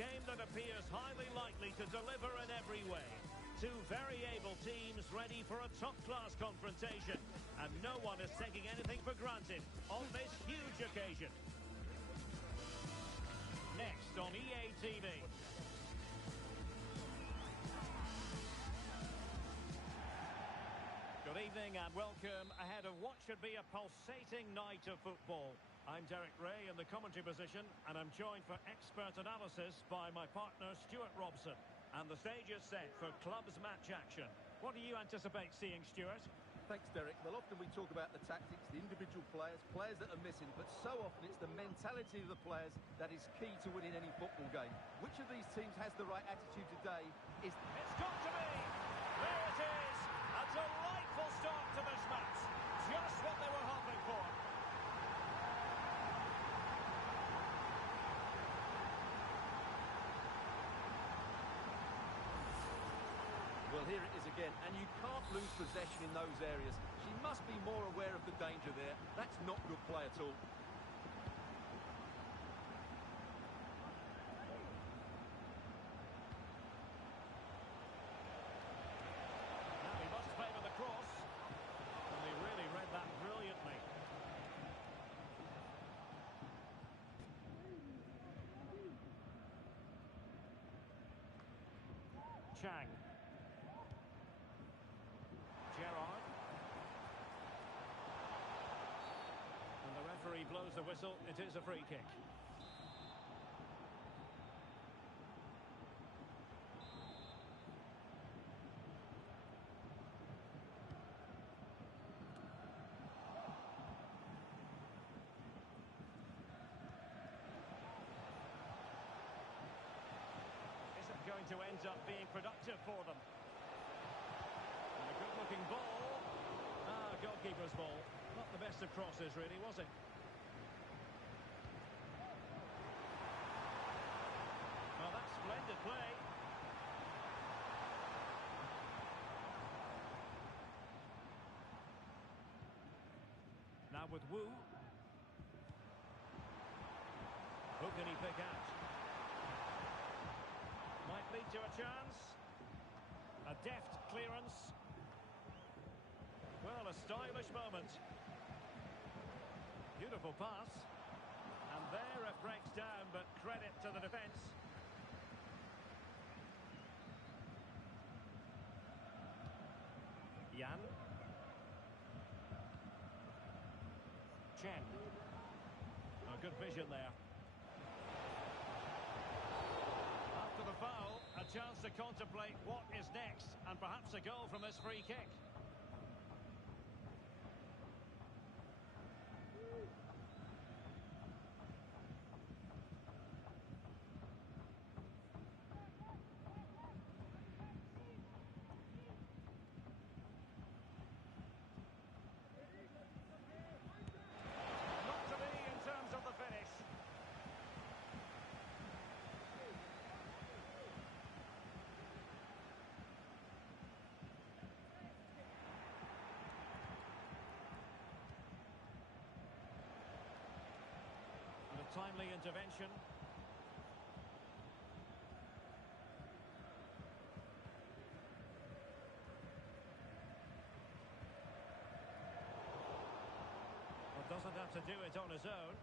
game that appears highly likely to deliver in every way. Two very able teams ready for a top-class confrontation. And no one is taking anything for granted on this huge occasion. Next on EA TV. Good evening and welcome ahead of what should be a pulsating night of football. I'm Derek Ray in the commentary position, and I'm joined for expert analysis by my partner Stuart Robson. And the stage is set for clubs match action. What do you anticipate seeing, Stuart? Thanks, Derek. Well, often we talk about the tactics, the individual players that are missing, but so often it's the mentality of the players that is key to winning any football game. Which of these teams has the right attitude today is... It's got to be! There it is! A delightful start to this match. Just what they were hoping for. Well, here it is again, and you can't lose possession in those areas. She must be more aware of the danger there. That's not good play at all. Now he must favour the cross. And he really read that brilliantly. Chang. Gerrard. And the referee blows the whistle. It is a free kick. Isn't going to end up being productive for them. A good-looking ball. Goalkeeper's ball. Not the best of crosses, really, was it? Well, that's splendid play. Now with Wu. Who can he pick out? Might lead to a chance. A deft clearance. Well, a stylish moment. Beautiful pass. And there it breaks down, but credit to the defence. Yan. Chen. Oh, good vision there. After the foul, a chance to contemplate what is next, and perhaps a goal from this free kick. Not to be in terms of the finish. And a timely intervention. Well, doesn't have to do it on his own.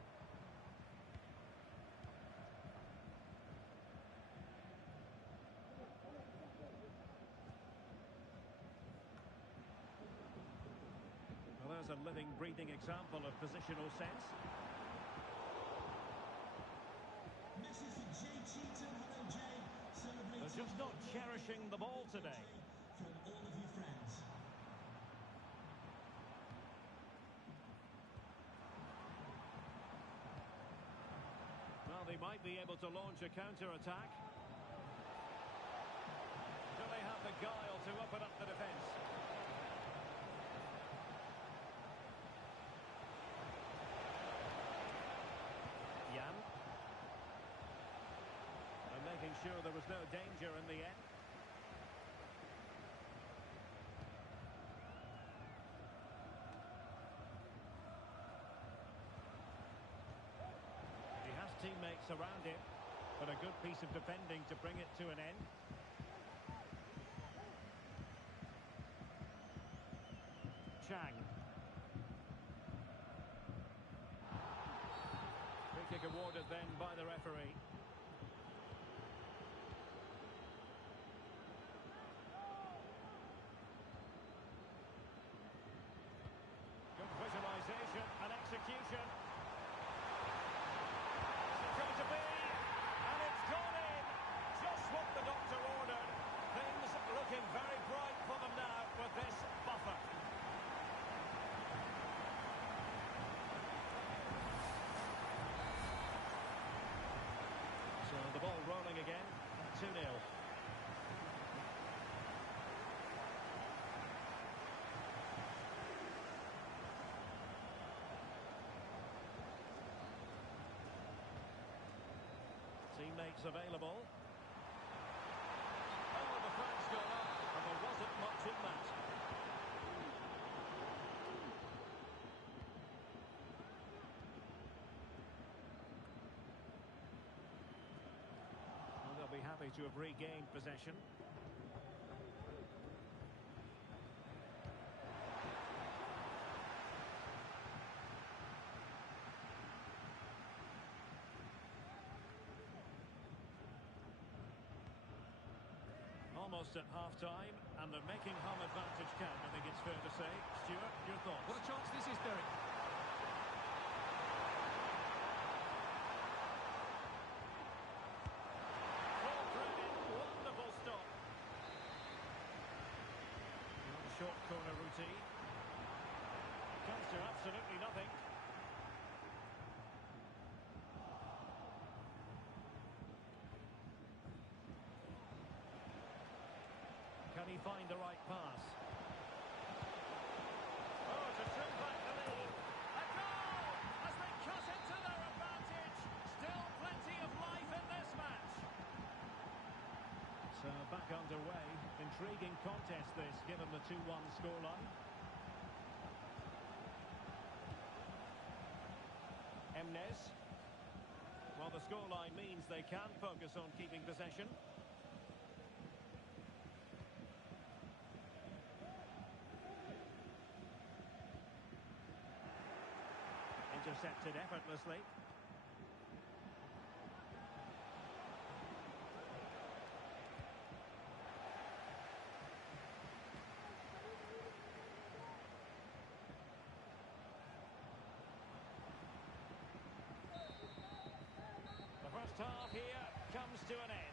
Well, there's a living, breathing example of positional sense. Message to Jay Cheatham. Hello, Jay. Celebrating They're just not cherishing the ball today. from all of your friends. Well, they might be able to launch a counter-attack. Do they have the guile to open up the defence? Yan. And making sure there was no danger in the end. He has teammates around him. But a good piece of defending to bring it to an end. Chang. Free kick awarded then by the referee. Good visualisation and execution. It's going to be, and it's gone in. Just what the doctor ordered. Things looking very bright for them now with this buffer. So the ball rolling again, 2-0. Teammates available. Oh, the flags go up, and there wasn't much in that. Well, they'll be happy to have regained possession. Almost at half-time, and they're making home advantage count, I think it's fair to say. Stuart, your thoughts? What a chance this is, Derek. Full credit, wonderful stop. Not a short corner routine. Comes to absolutely nothing. Can he find the right pass? Oh, to trim back the lead. A goal as they cut into their advantage. Still plenty of life in this match. So back underway. Intriguing contest this, given the 2-1 scoreline. Emnes. Well, the scoreline means they can focus on keeping possession. Intercepted effortlessly. The first half here comes to an end.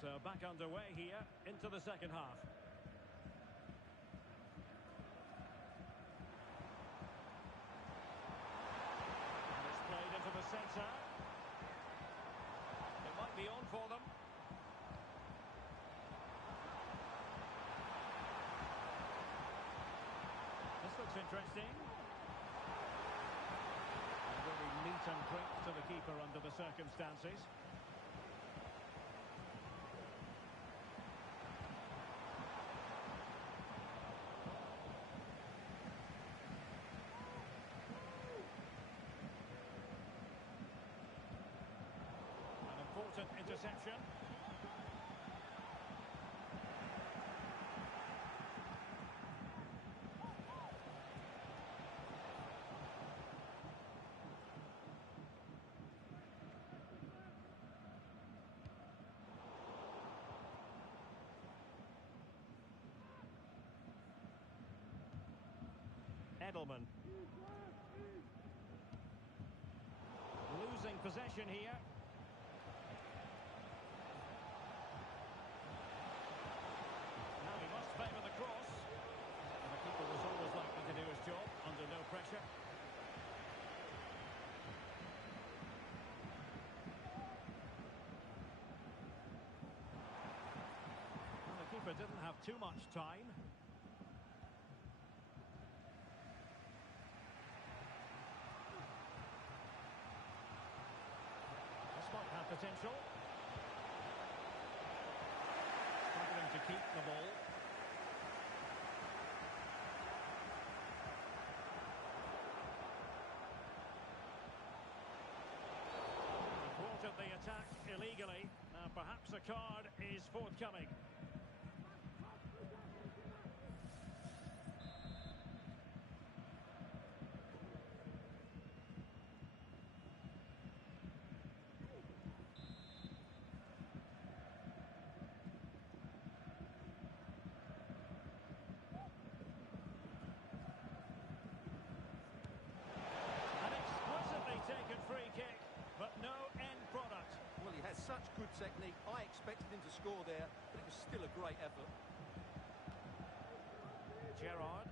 So back underway here into the second half. And it's played into the centre. It might be on for them. This looks interesting. A very neat and quick to the keeper under the circumstances. An important interception. Edelman. Losing possession here. Now he must favour the cross. And the keeper was always likely to do his job under no pressure. Well, the keeper didn't have too much time. This might have potential. Struggling to keep the ball. Thwarted the attack illegally. Now perhaps a card is forthcoming. An exquisitely taken free kick, but no end product. Well, he has such good technique. I expected him to score there, but it was still a great effort. Gerrard.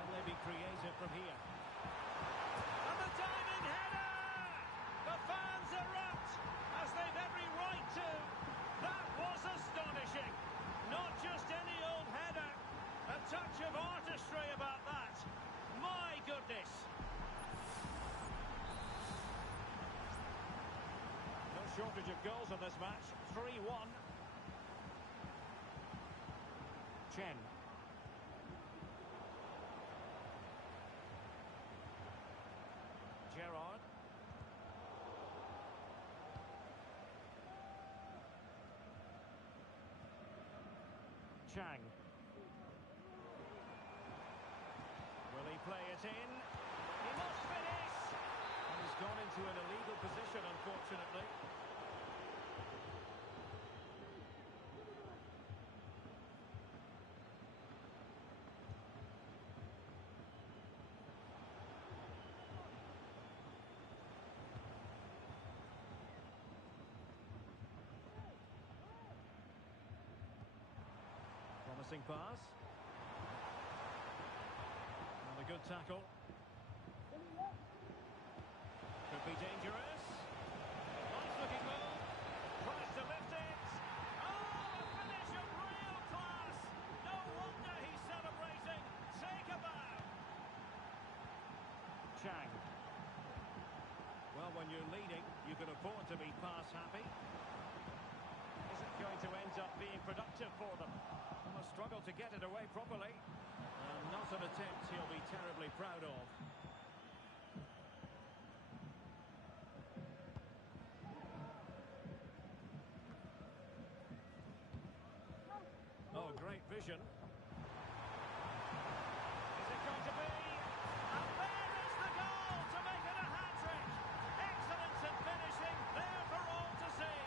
Can they be creative from here? And the diving header! The fans erupt, as they've every right to. That was astonishing. Not just any old header. A touch of artistry about that. My goodness. No shortage of goals in this match. 3-1. Chen. Gerrard. Chang. Will he play it in? He must finish! And he's gone into an illegal position, unfortunately. Promising pass. And a good tackle. Could be dangerous. Nice looking move. Tries to lift it. Oh, a finish of real class. No wonder he's celebrating. Take a bow. Chang. Well, when you're leading, you can afford to be pass happy. Isn't going to end up being productive for them. A struggle to get it away properly. And not an attempt he'll be terribly proud of. Oh, great vision. Is it going to be? And there is the goal to make it a hat-trick. Excellence in finishing, there for all to see.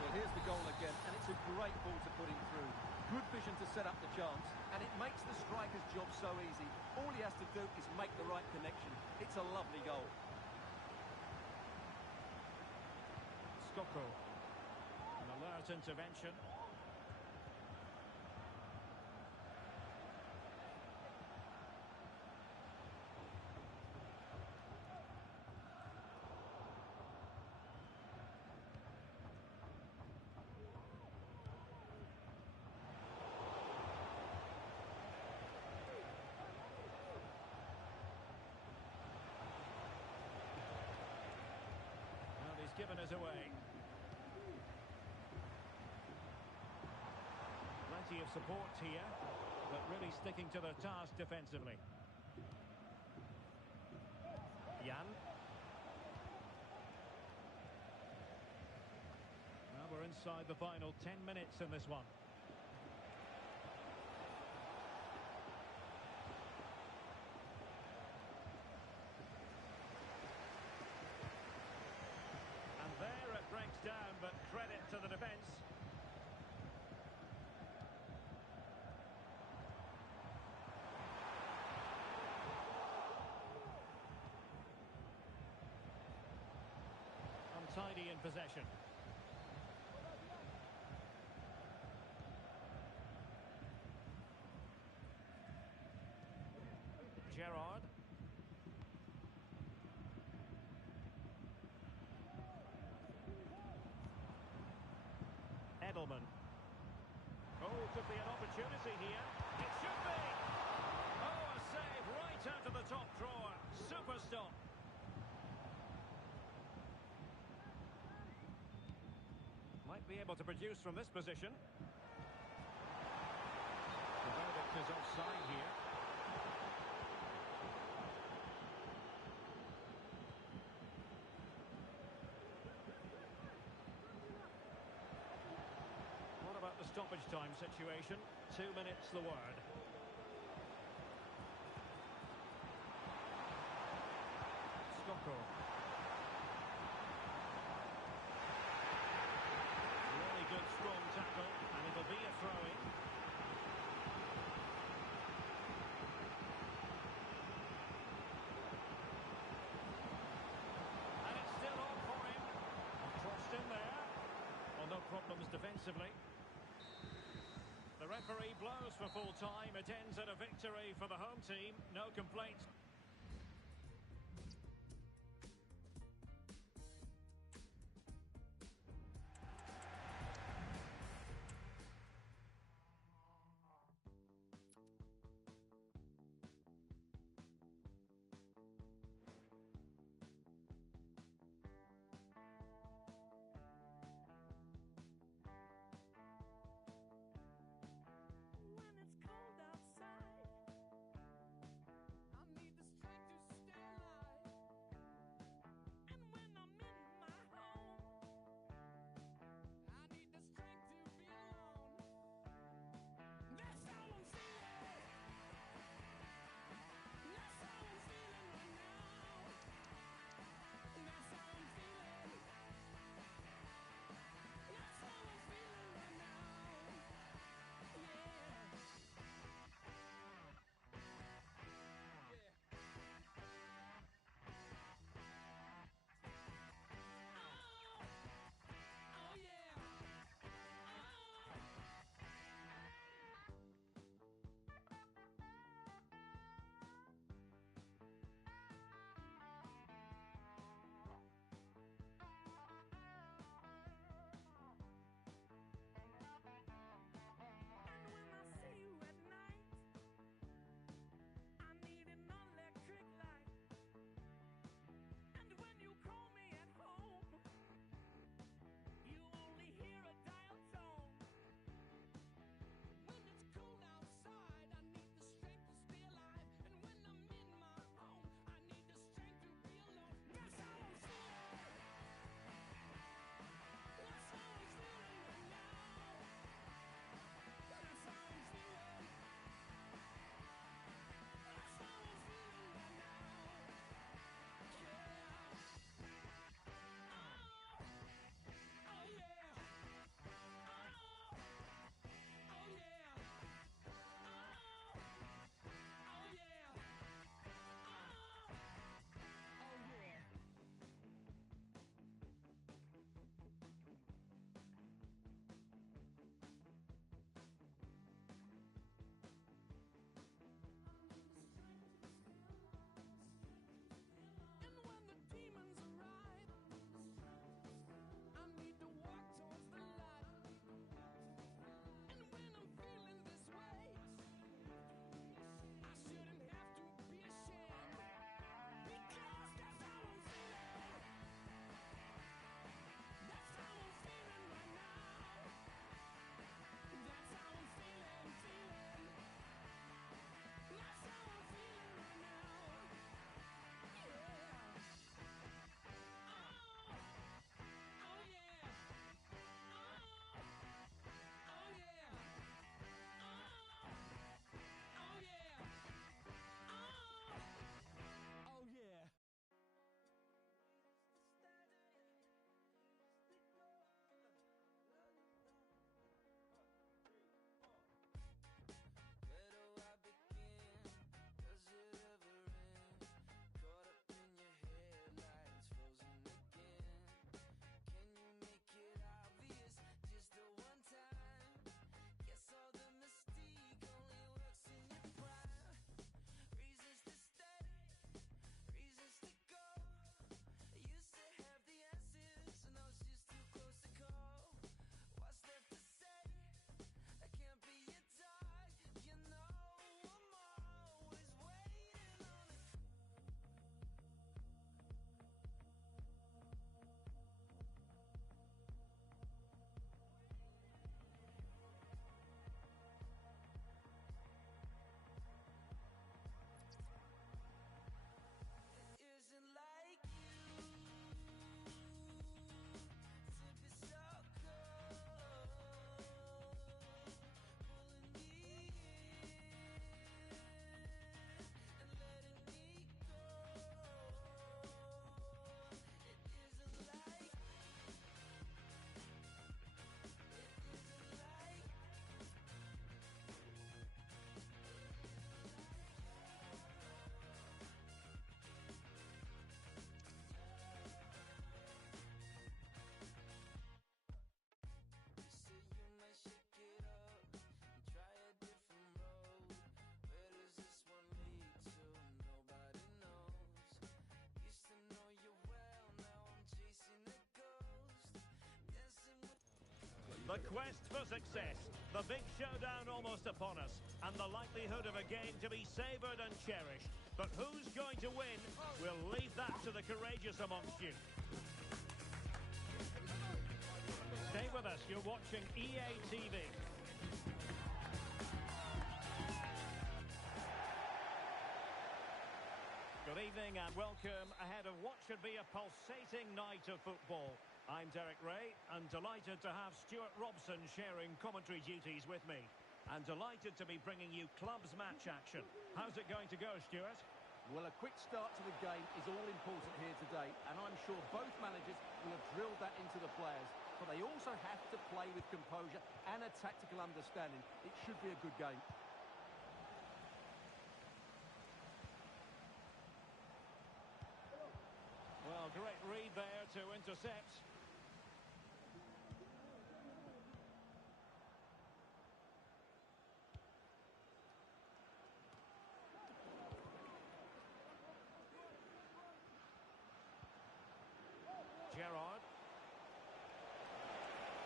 Well, here's the goal again, and it's a great ball to put him through. Good vision to set up the chance, and it makes the striker's job so easy. All he has to do is make the right connection. It's a lovely goal. Skoko. An alert intervention. Well, he's given us away. Plenty of support here, but really sticking to their task defensively. Jan. Now we're inside the final 10 minutes in this one. And there Tidy in possession. Gerrard. Edelman. Oh, could be an opportunity here. It should be. Oh, a save right out of the top drawer. Super stop. Might be able to produce from this position. The verdict is offside here. What about the stoppage time situation? 2 minutes the word. Skoko. Really good strong tackle, and it'll be a throw-in. And it's still on for him. Crossed in there. Well, no problems defensively. The referee blows for full time. It ends at a victory for the home team. No complaints. When it's cold outside, I need the The quest for success, the big showdown almost upon us, and the likelihood of a game to be savoured and cherished. But who's going to win? We'll leave that to the courageous amongst you. Stay with us, you're watching EA TV. Good evening and welcome ahead of what should be a pulsating night of football. I'm Derek Ray and delighted to have Stuart Robson sharing commentary duties with me. And delighted to be bringing you clubs match action. How's it going to go, Stuart? Well, a quick start to the game is all important here today, and I'm sure both managers will have drilled that into the players. But they also have to play with composure and a tactical understanding. It should be a good game. Well, great read there to intercept. Gerrard.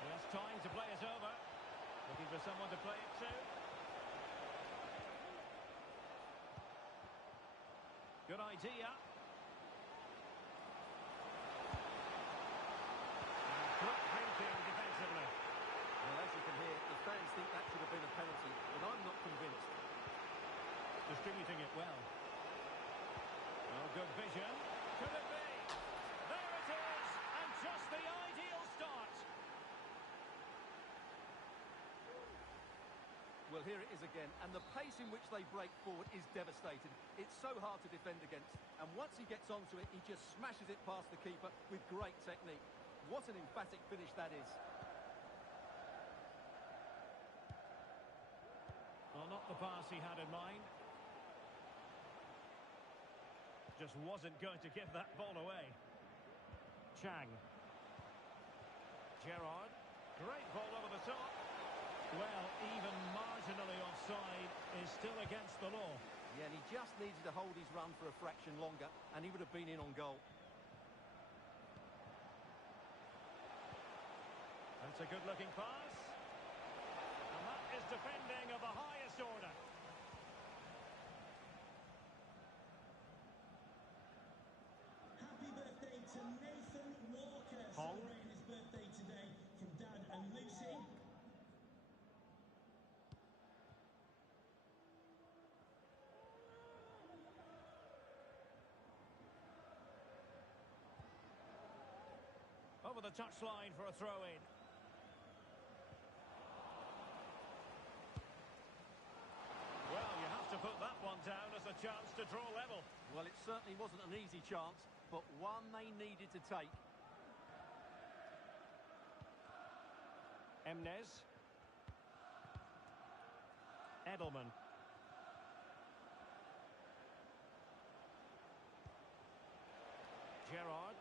He has time to play it over. Looking for someone to play it to. Good idea. And quick thinking defensively. Well, as you can hear, the fans think that should have been a penalty, but I'm not convinced. Distributing it well. Oh, good vision. Could it be? There it is! And just the ideal start. Well, here it is again, and the pace in which they break forward is devastating. It's so hard to defend against, and once he gets onto it, he just smashes it past the keeper with great technique. What an emphatic finish that is. Well, not the pass he had in mind. Just wasn't going to give that ball away. Chang. Gerrard. Great ball over the top. Well, even marginally offside is still against the law. Yeah, and he just needed to hold his run for a fraction longer, and he would have been in on goal. That's a good-looking pass. And that is defending of the highest order. Happy birthday to Nathan Walker, Hong. celebrating his birthday today from Dad and Lucy. Over the touchline for a throw-in. Well, you have to put that one down as a chance to draw level. Well, it certainly wasn't an easy chance, but one they needed to take. Emnes. Edelman. Gerrard.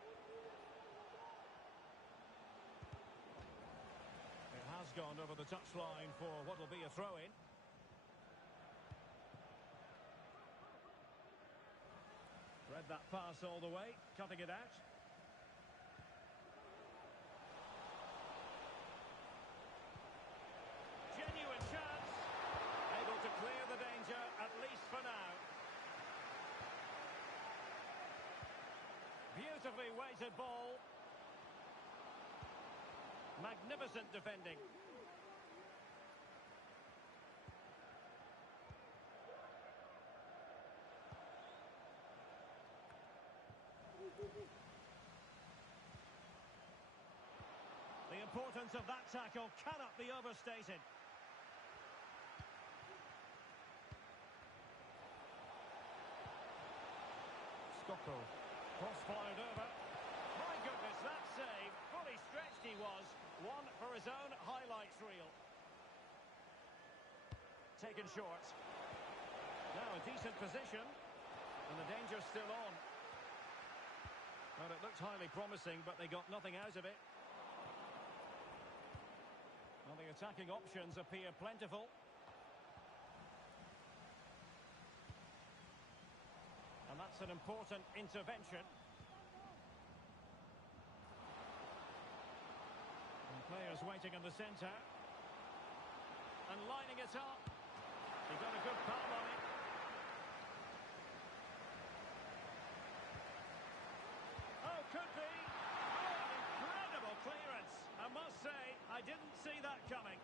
It has gone over the touchline for what will be a throw-in. Read that pass all the way, cutting it out. Genuine chance. Able to clear the danger, at least for now. Beautifully weighted ball. Magnificent defending. The importance of that tackle cannot be overstated. Skoko. Cross fired over. My goodness, that save. Fully stretched he was. One for his own highlights reel. Taken short. Now a decent position. And the danger's still on. Well, it looked highly promising, but they got nothing out of it. Well, the attacking options appear plentiful. And that's an important intervention. And players players waiting in the centre. And lining it up. He got a good palm on it. Oh, could be. Oh, an incredible clearance. I must say, I didn't see that coming.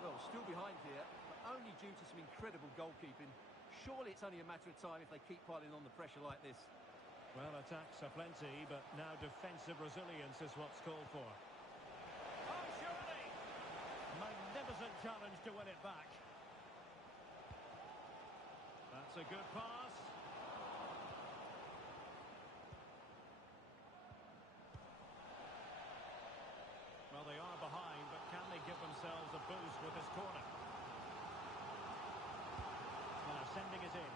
Well, still behind here, but only due to some incredible goalkeeping. Surely it's only a matter of time if they keep piling on the pressure like this. Well, attacks are plenty, but now defensive resilience is what's called for. Oh, surely! Magnificent challenge to win it back. That's a good pass. Well, they are behind, but can they give themselves a boost with this corner? Now sending it in.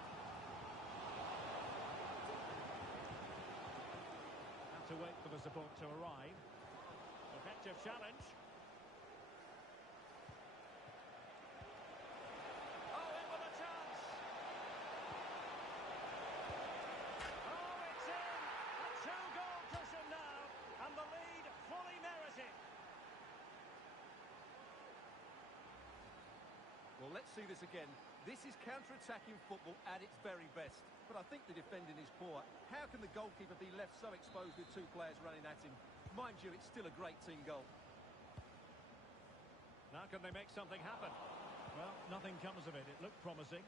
Have to wait for the support to arrive. Effective challenge. Oh, in with a chance. Oh, it's in. A two-goal cushion now, and the lead fully merited. Well, let's see this again. This is counter-attacking football at its very best. But I think the defending is poor. How can the goalkeeper be left so exposed with two players running at him? Mind you, it's still a great team goal. Now can they make something happen? Well, nothing comes of it. It looked promising.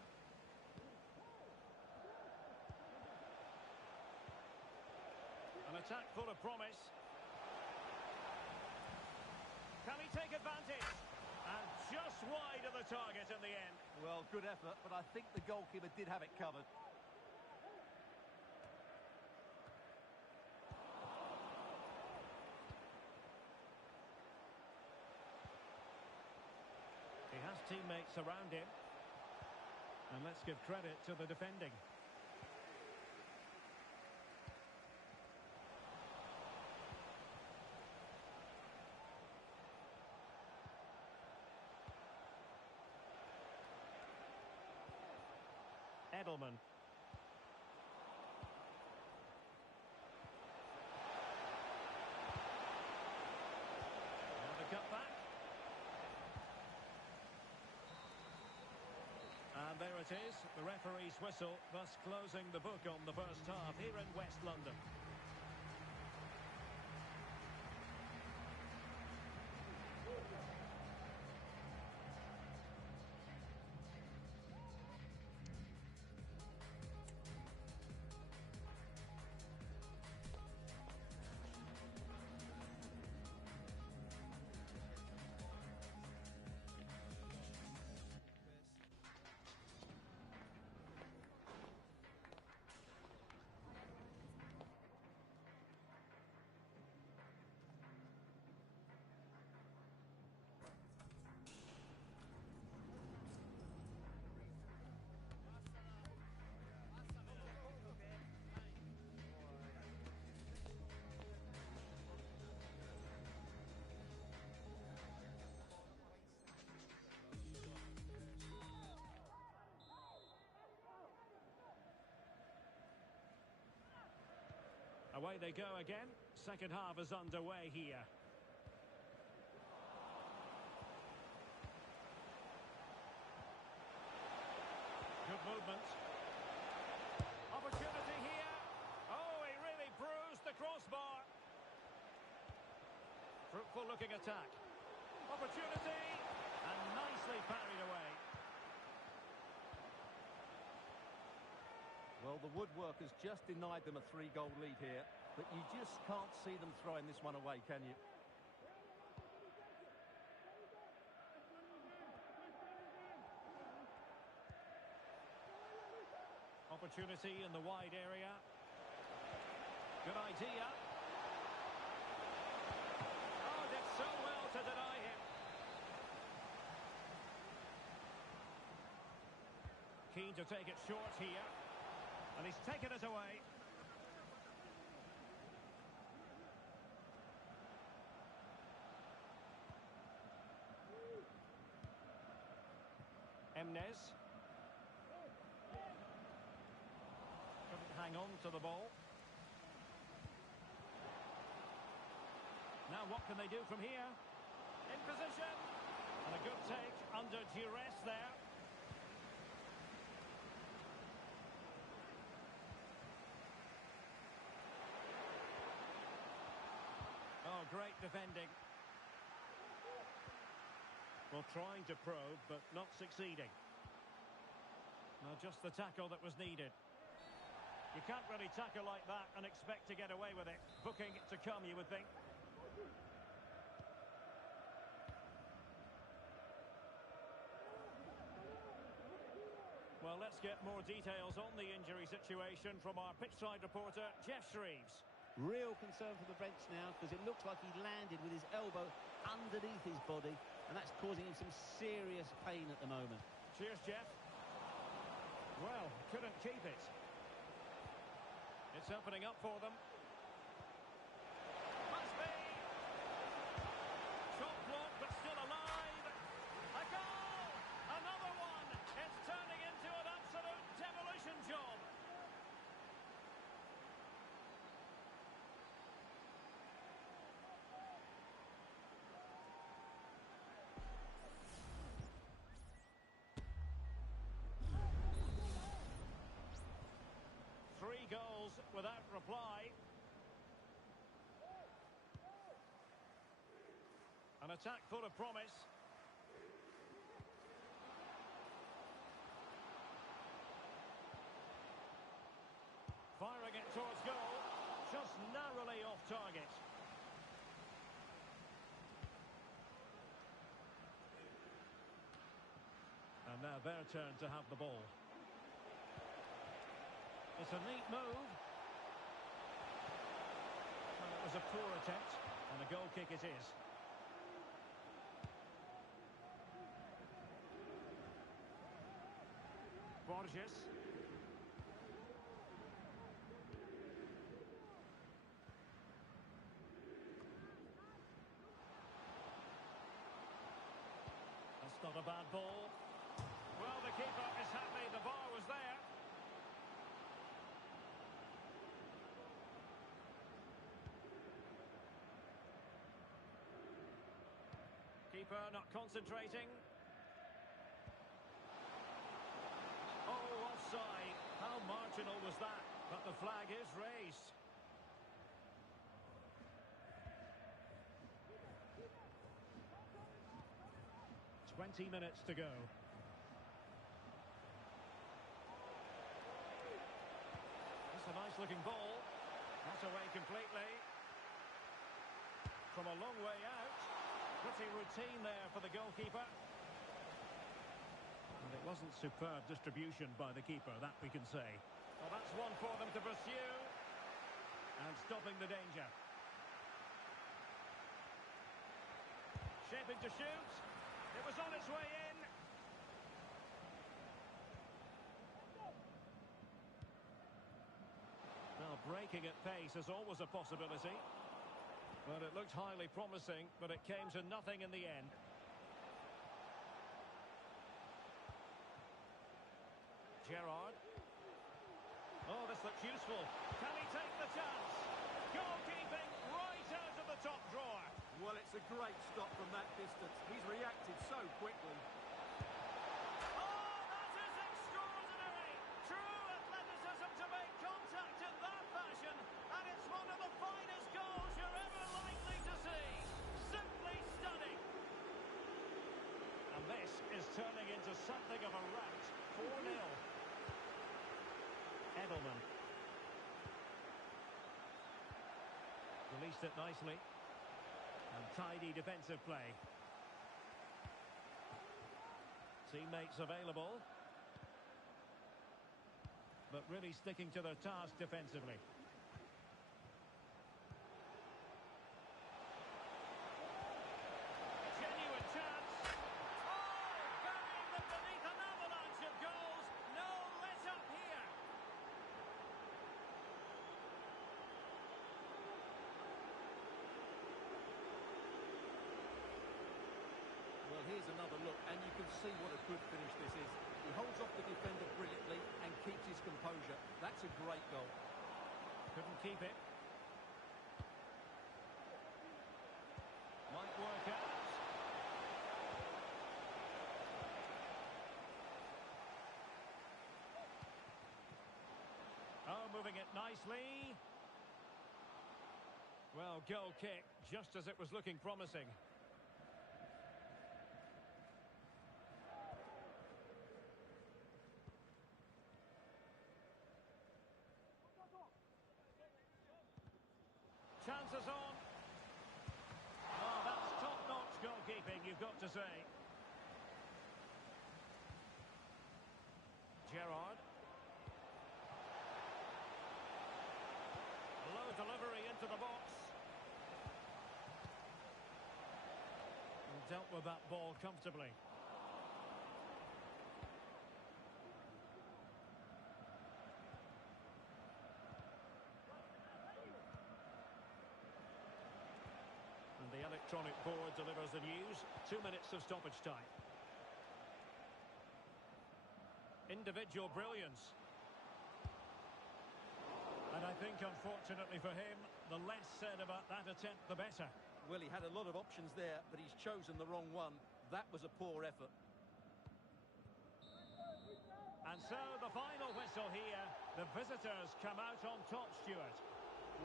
An attack full of promise. Can he take advantage? And just wide of the target in the end. Well, good effort, but I think the goalkeeper did have it covered. He has teammates around him. And let's give credit to the defending. Edelman. And the cutback. And there it is, the referee's whistle, thus closing the book on the first half here in West London. Away they go again. Second half is underway here. Good movement. Opportunity here. Oh, he really bruised the crossbar. Fruitful looking attack. Opportunity. And nicely parried away. Well, the woodworkers just denied them a 3-goal lead here, but you just can't see them throwing this one away, can you? Opportunity in the wide area. Good idea. Oh, did so well to deny him. Keen to take it short here. And he's taken it away. Emnes. Couldn't hang on to the ball. Now Now, what can they do from here? In position. And a good take under duress there. Oh, great defending. Well, trying to probe, but not succeeding. Now, just the tackle that was needed. You can't really tackle like that and expect to get away with it. Booking to come, you would think. Well, let's get more details on the injury situation from our pitchside reporter, Jeff Shreves. Real concern for the bench now, because it looks like he landed with his elbow underneath his body, and that's causing him some serious pain at the moment. Cheers, Jeff. Well, couldn't keep it. It's opening up for them. Must be. Shot blocked, but still alive. A goal! Another one! It's turning into an absolute demolition job. Three goals without reply. An attack full of promise. Firing it towards goal. Just narrowly off target. And now their turn to have the ball. It's a neat move. Well, it was a poor attempt, and a goal kick it is. Borges. That's not a bad ball. Well, the keeper is happy the bar was there. Keeper not concentrating. Oh, offside. How marginal was that? But the flag is raised. "20 minutes to go. That's a nice looking ball. That's away completely. From a long way out. Pretty routine there for the goalkeeper. And it wasn't superb distribution by the keeper, that we can say. Well, that's one for them to pursue. And stopping the danger. Shaping to shoot. It was on its way in. Now, breaking at pace is always a possibility. Well, it looked highly promising, but it came to nothing in the end. Gerrard. Oh, this looks useful. Can he take the chance? Goalkeeping right out of the top drawer. Well, it's a great stop from that distance. He's reacted so quickly. Oh, that is extraordinary. True athleticism to make contact in that fashion. And it's one of the finest goals you're ever likely to see. Simply stunning. And this is turning into something of a rout. 4-0. Edelman. Released it nicely. And tidy defensive play. Teammates available. But really sticking to their task defensively. Genuine chance. Oh, burying them beneath an avalanche of goals. No let up here. Well, here's another look, and you can see what a good finish this is. He holds off the defender brilliantly and keeps his composure. That's a great goal. Couldn't keep it. moving it nicely. Well, goal kick, just as it was looking promising. Chances on. Oh, that's top-notch goalkeeping, you've got to say. Gerrard. Low delivery into the box. And dealt with that ball comfortably. And the electronic board delivers the news. 2 minutes of stoppage time. Individual brilliance. And I think, unfortunately for him, the less said about that attempt, the better. Well, he had a lot of options there, but he's chosen the wrong one. That was a poor effort. And so the final whistle here. The visitors come out on top, Stuart.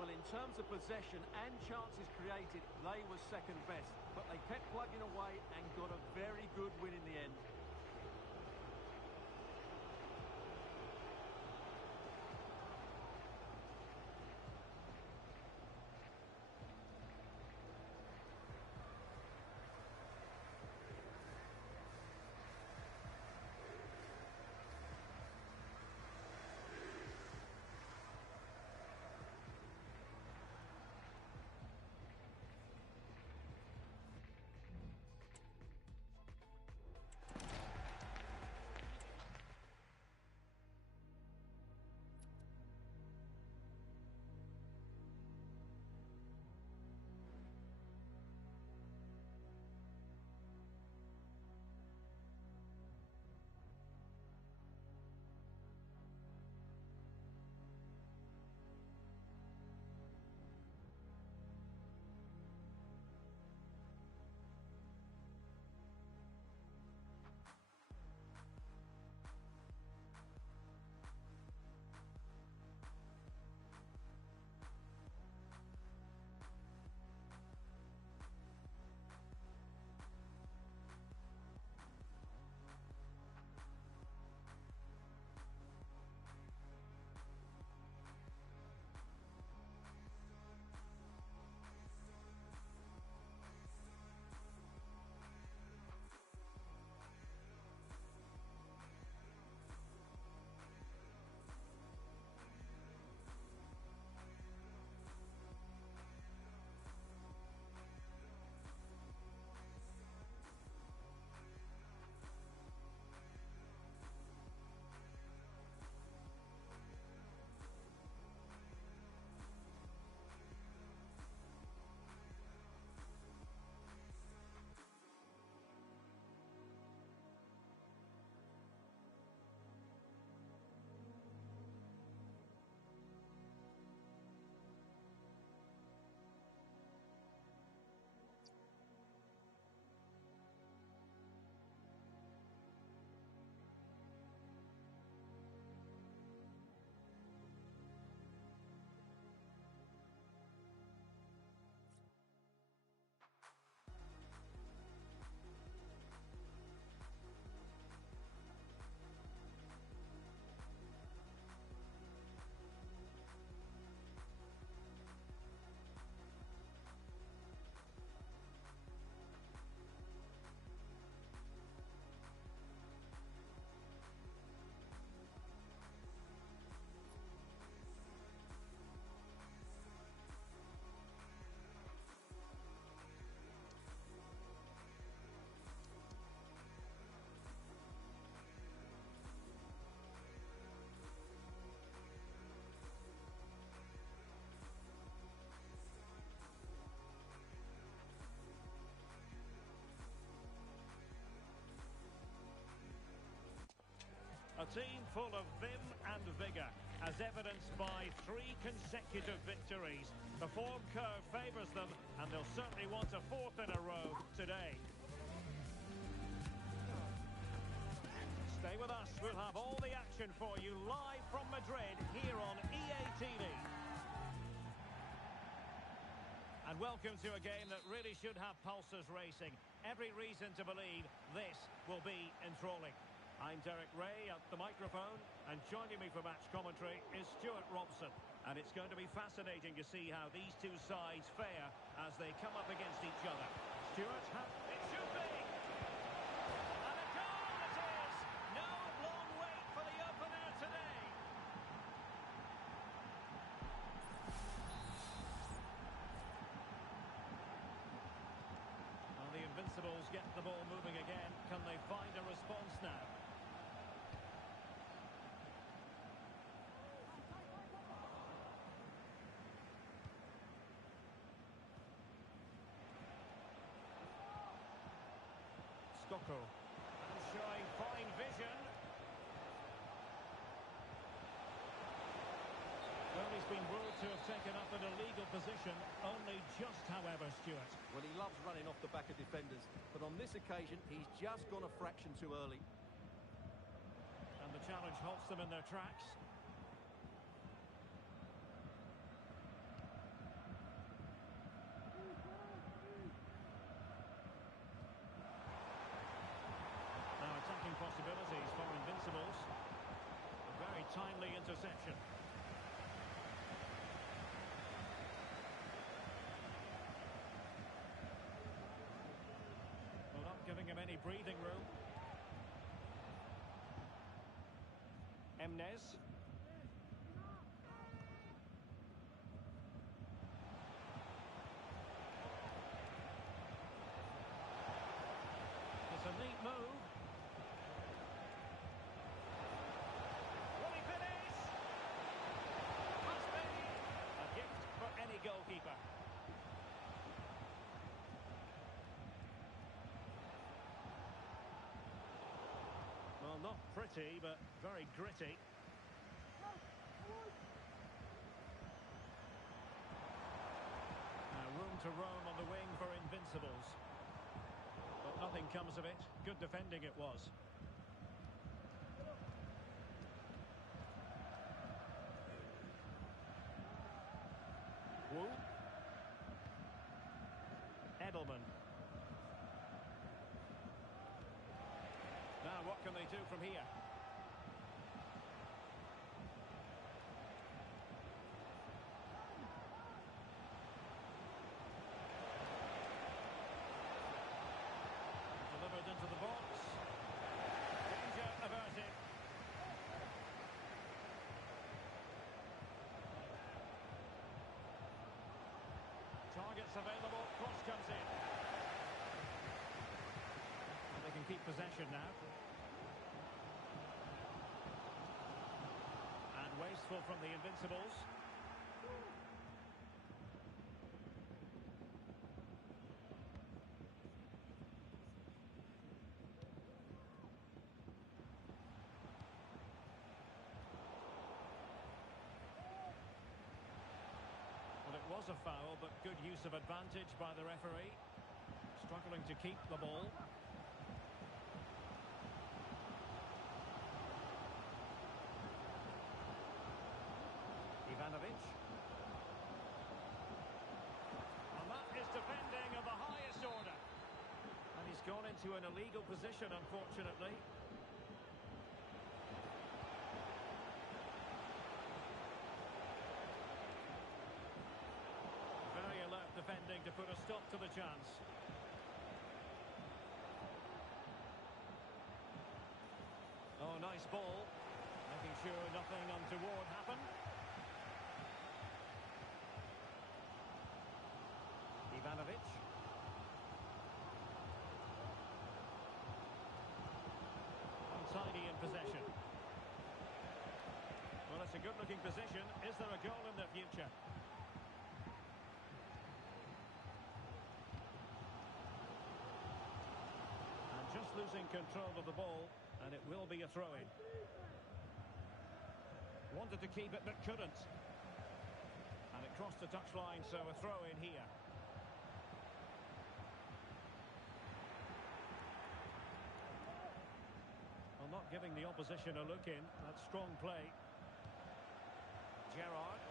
Well, in terms of possession and chances created, they were second best. But they kept plugging away and got a very good win in the end. A team full of vim and vigour, as evidenced by 3 consecutive victories. The form curve favours them, and they'll certainly want a 4th in a row today. Stay with us. We'll have all the action for you live from Madrid here on EA TV. And welcome to a game that really should have pulses racing. Every reason to believe this will be enthralling. I'm Derek Ray at the microphone, and joining me for match commentary is Stuart Robson. And it's going to be fascinating to see how these two sides fare as they come up against each other. Stuart, it should be! And a goal it is! No long wait for the opener today. Well, the Invincibles get the ball moving again. Can they find a response now? Stocco, and showing fine vision. Well, he's been ruled to have taken up an illegal position, only just, however, Stuart. Well, he loves running off the back of defenders, but on this occasion, he's just gone a fraction too early. And the challenge halts them in their tracks. Possibilities for Invincibles. A very timely interception. Well, not giving him any breathing room. Emnes. It's a neat move. Goalkeeper. Well, not pretty, but very gritty. Now, room to roam on the wing for Invincibles. But nothing comes of it. Good defending it was. Wu. Edelman. Now, what can they do from here? Delivered into the box. Danger averted. Targets available, cross comes in. And they can keep possession now. And wasteful from the Invincibles. Was a foul, but good use of advantage by the referee. Struggling to keep the ball. Ivanovic. And that is defending of the highest order. And he's gone into an illegal position, unfortunately. Defending to put a stop to the chance. Oh, nice ball. Making sure nothing untoward happened. Ivanovic. Untidy in possession. Well, it's a good-looking position. Is there a goal in the future? Just losing control of the ball, and it will be a throw-in. Wanted to keep it, but couldn't. And it crossed the touchline, so a throw-in here. Well, not giving the opposition a look in. That's strong play. Gerrard.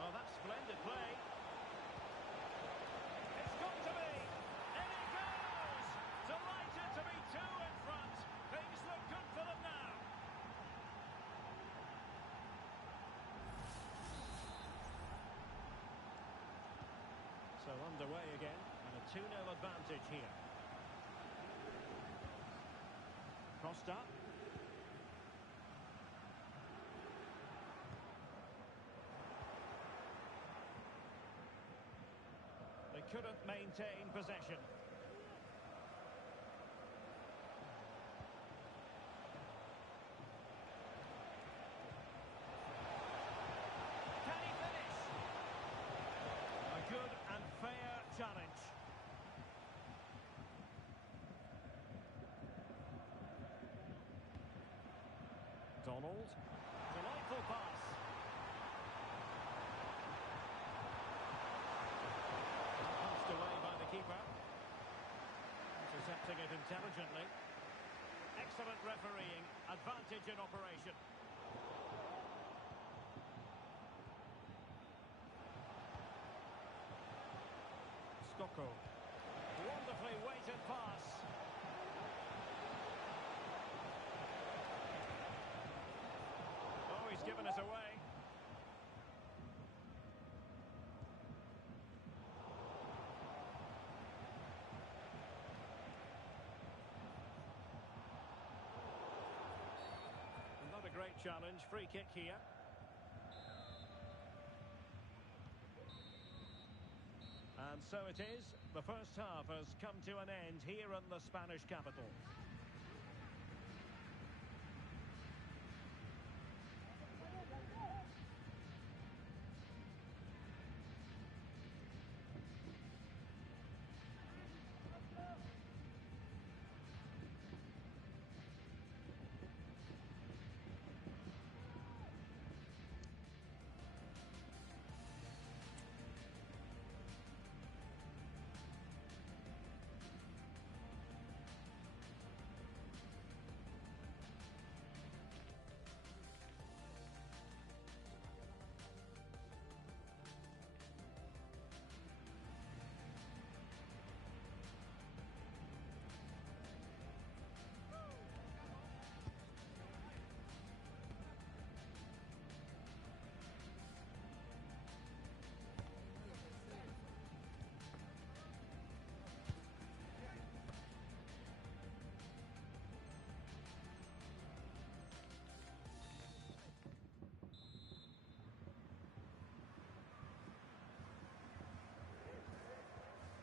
Well, that's splendid play. It's got to be. In he goes! Delighted to be two in front. Things look good for them now. So underway again, and a 2-0 advantage here. Costa. They couldn't maintain possession. Can he finish? A good and fair challenge. Donald. Delightful pass. Passed away by the keeper. Intercepting it intelligently. Excellent refereeing. Advantage in operation. Skoko. Wonderfully weighted pass. Oh, he's given us away. Not a great challenge. Free kick here. And so it is. The first half has come to an end here in the Spanish capital.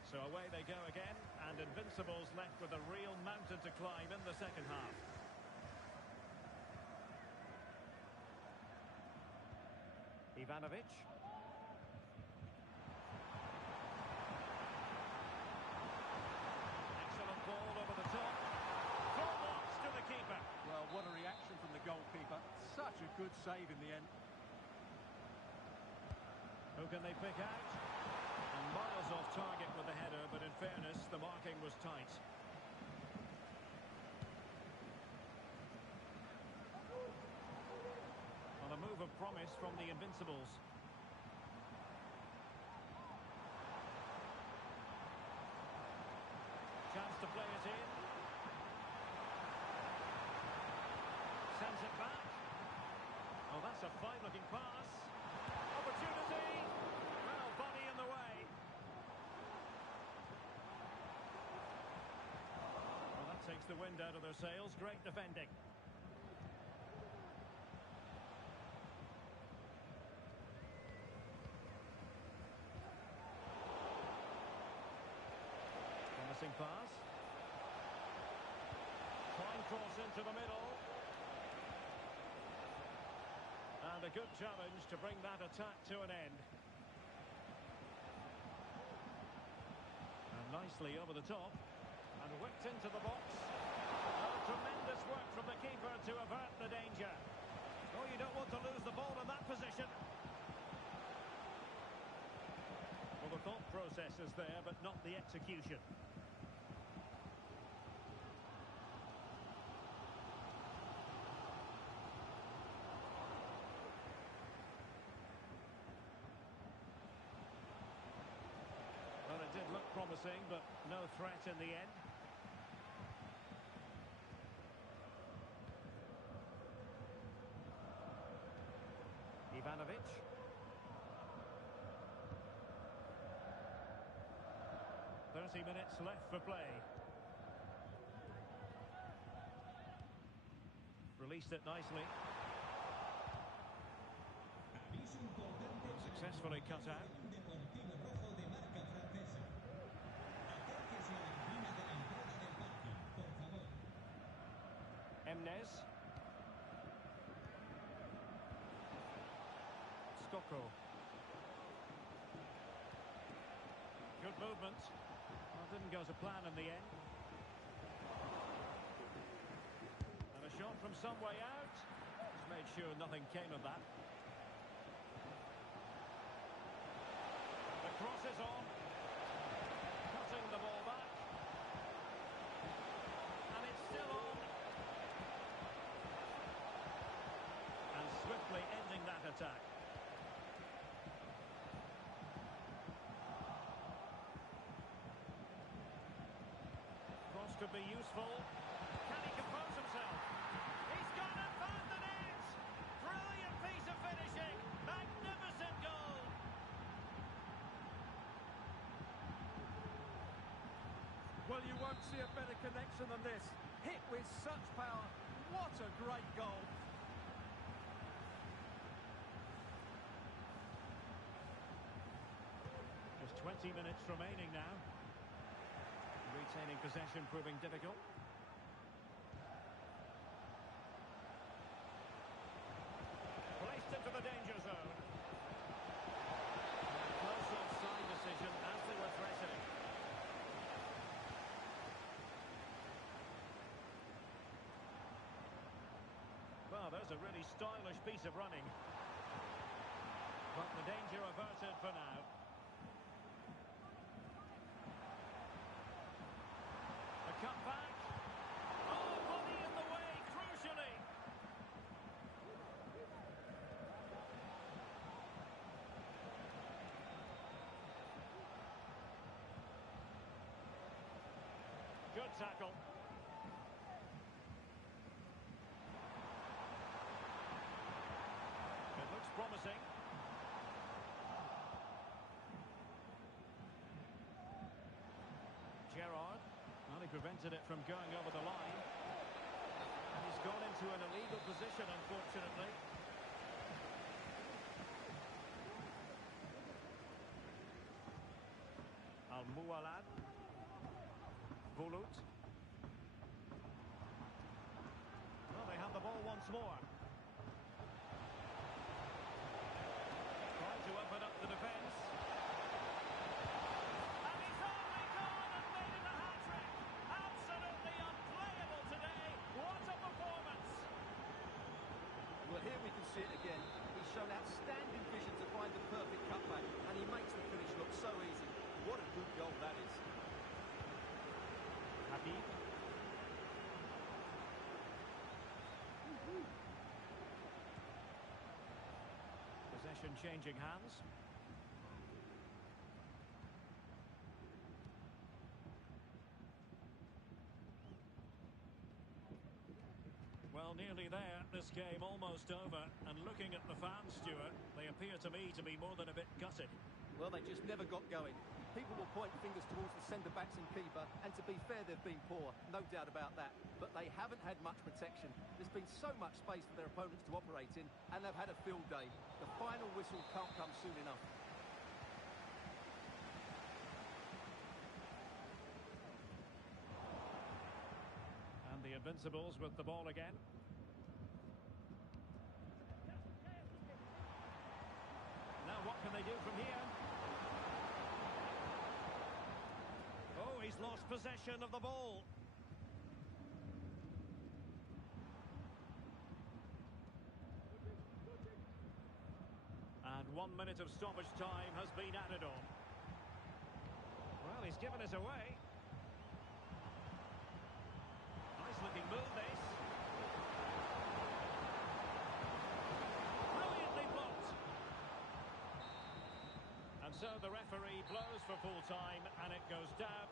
So away they go again, and Invincibles left with a real mountain to climb in the second half. Ivanovic. Excellent ball over the top. Full box to the keeper. Well, what a reaction from the goalkeeper. Such a good save in the end. Who can they pick out? And miles off target with the header, but in fairness, the marking was tight. On a move of promise from the Invincibles. Chance to play it in. Sends it back. Oh, that's a fine-looking pass. Opportunity. Well, body in the way. Well, that takes the wind out of their sails. Great defending. Promising pass. Fine cross into the middle. And a good challenge to bring that attack to an end. And nicely over the top. And whipped into the box. Oh, tremendous work from the keeper to avert the danger. Oh, you don't want to lose the ball in that position. Well, the thought process is there, but not the execution. promising, but no threat in the end. Ivanovic. 30 minutes left for play. Released it nicely. Aviso importante. Successfully cut out. Deportivo rojo de marca francesa. Acérquese a la cabina de la entrada del parking, por favor. Emnes. Skoko. Good movement. Well, didn't go to plan in the end. And a shot from some way out. Just made sure nothing came of that. The cross is on. Cutting the ball back. And it's still on. And swiftly ending that attack. Cross could be useful. Can he compose himself? He's gone and found the net! Brilliant piece of finishing! Magnificent goal! Well, you won't see a better connection than this. Hit with such power. What a great goal. Just 20 minutes remaining now. Retaining possession proving difficult. Placed into the danger zone. Close offside decision as they were threatening. Well, there's a really stylish piece of running. But the danger averted for now. The cut back. Oh, body in the way, crucially. Good tackle. It looks promising. Gerrard. Well, he prevented it from going over the line. And he's gone into an illegal position, unfortunately. Al-Mualad. Bulut. Well, they have the ball once more. Trying to open up the defence. And he's only gone and made it a hat-trick. Absolutely unplayable today. What a performance. Well, here we can see it again. He's shown outstanding vision to find the perfect cutback, and he makes the finish look so easy. What a good goal that is. Habib. Possession changing hands. Well, nearly there. This game almost over. And looking at the fans, Stuart, they appear to me to be more than a bit gutted. Well, they just never got going. People will point fingers towards the centre-backs and keeper, and to be fair, they've been poor, no doubt about that. But they haven't had much protection. There's been so much space for their opponents to operate in, and they've had a field day. The final whistle can't come soon enough. And the Invincibles with the ball again. Now what can they do from here? Oh, he's lost possession of the ball. And 1 minute of stoppage time has been added on. Well, he's given us away. Nice looking move, this. Brilliantly blocked. And So the referee blows for full time and it goes down.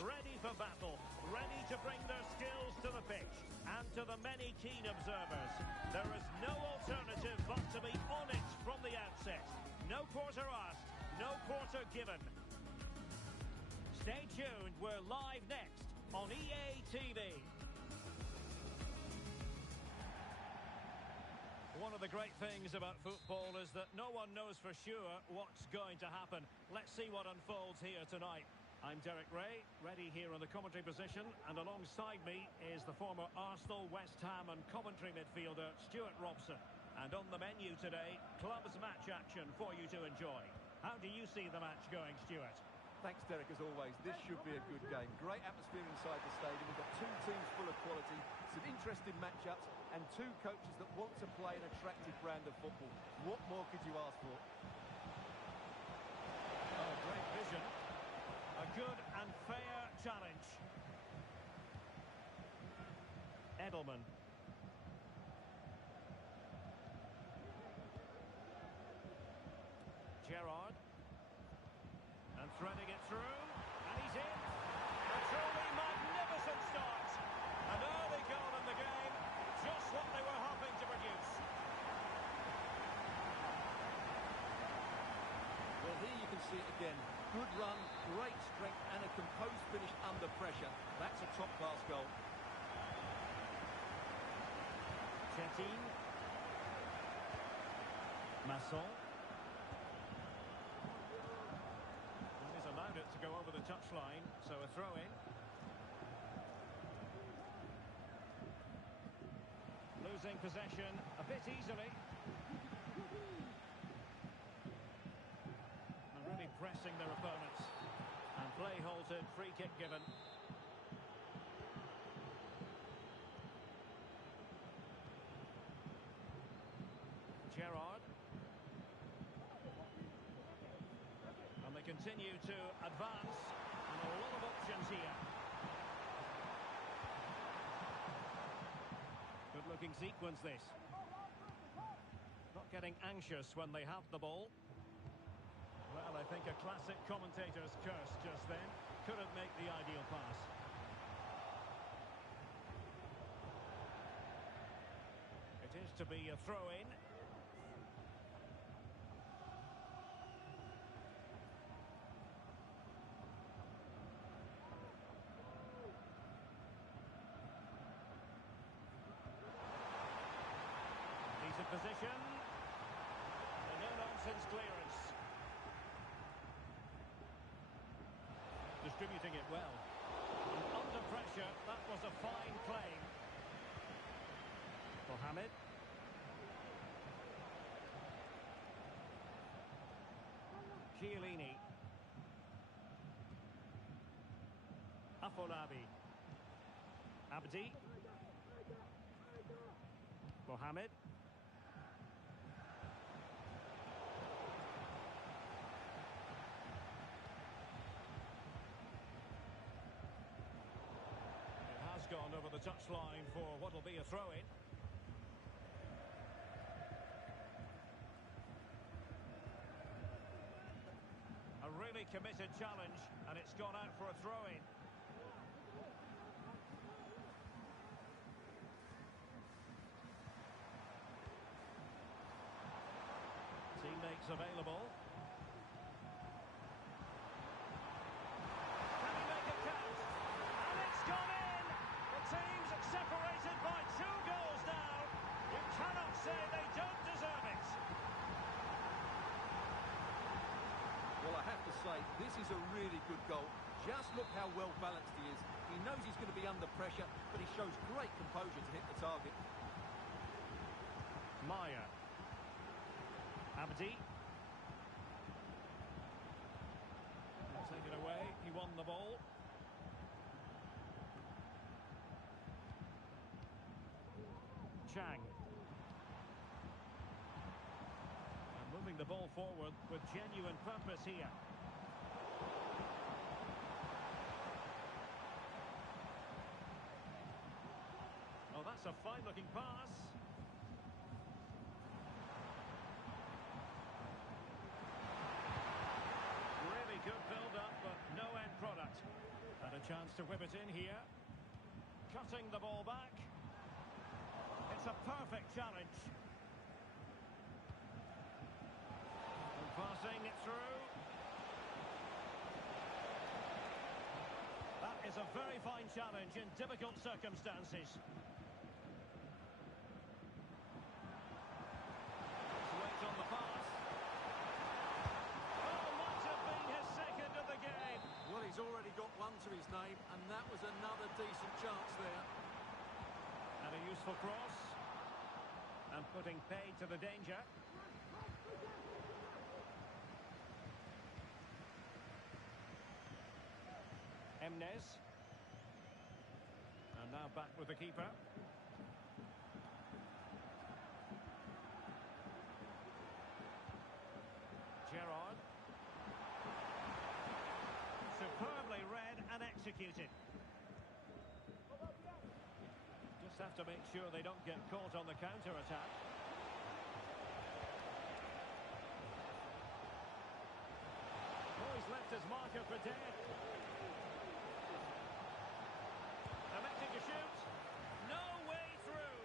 Ready for battle, ready to bring their skills to the pitch. And to the many keen observers, there is no alternative but to be on it from the outset. No quarter asked, no quarter given. Stay tuned, we're live next on EA TV. One of the great things about football is that no one knows for sure what's going to happen. Let's see what unfolds here tonight. I'm Derek Ray, ready here on the commentary position, and alongside me is the former Arsenal, West Ham and Coventry midfielder Stuart Robson. And on the menu today, clubs match action for you to enjoy. How do you see the match going, Stuart? Thanks, Derek, as always. This should be a good game. Great atmosphere inside the stadium. We've got two teams full of quality, some interesting matchups, and two coaches that want to play an attractive brand of football. What more could you ask for? Oh, great vision. A good and fair challenge. Edelman. Gerrard. And threading it through. see it again. Good run, great strength, and a composed finish under pressure. That's a top-class goal. Chetin. Masson. And he's allowed it to go over the touchline, so a throw-in. Losing possession a bit easily. And really pressing their opponents. And play halted, free kick given. Gerrard. And they continue to advance. And a lot of options here. Good-looking sequence, this. Not getting anxious when they have the ball. Well, I think a classic commentator's curse just then. Couldn't make the ideal pass. It is to be a throw-in. Decent position. A no-nonsense clearance. Distributing it well. And under pressure, that was a fine claim. Mohamed. Chiellini. Afolabi. Abdi. Mohamed. Gone over the touchline for what will be a throw-in. A really committed challenge, and it's gone out for a throw-in. Teammates available. Can he make it count? And it's gone in! Teams separated by 2 goals now. You cannot say they don't deserve it. Well, I have to say, this is a really good goal. Just look how well balanced he is. He knows he's going to be under pressure, but he shows great composure to hit the target. Maya. Abdi. Take it away. He won the ball. Chang. And moving the ball forward with genuine purpose here. Oh, that's a fine-looking pass. Really good build-up, but no end product. And a chance to whip it in here. Cutting the ball back. It's a perfect challenge. And passing it through. That is a very fine challenge in difficult circumstances. Let's wait on the pass. Oh, might have been his second of the game. Well, he's already got one to his name, and that was another decent chance there. And a useful cross. And putting pay to the danger. Emnes. And now back with the keeper. Gerrard. Superbly read and executed. Just have to make sure they don't get caught on the counter-attack. Oh, he's left his marker for dead. Electing to shoot. No way through.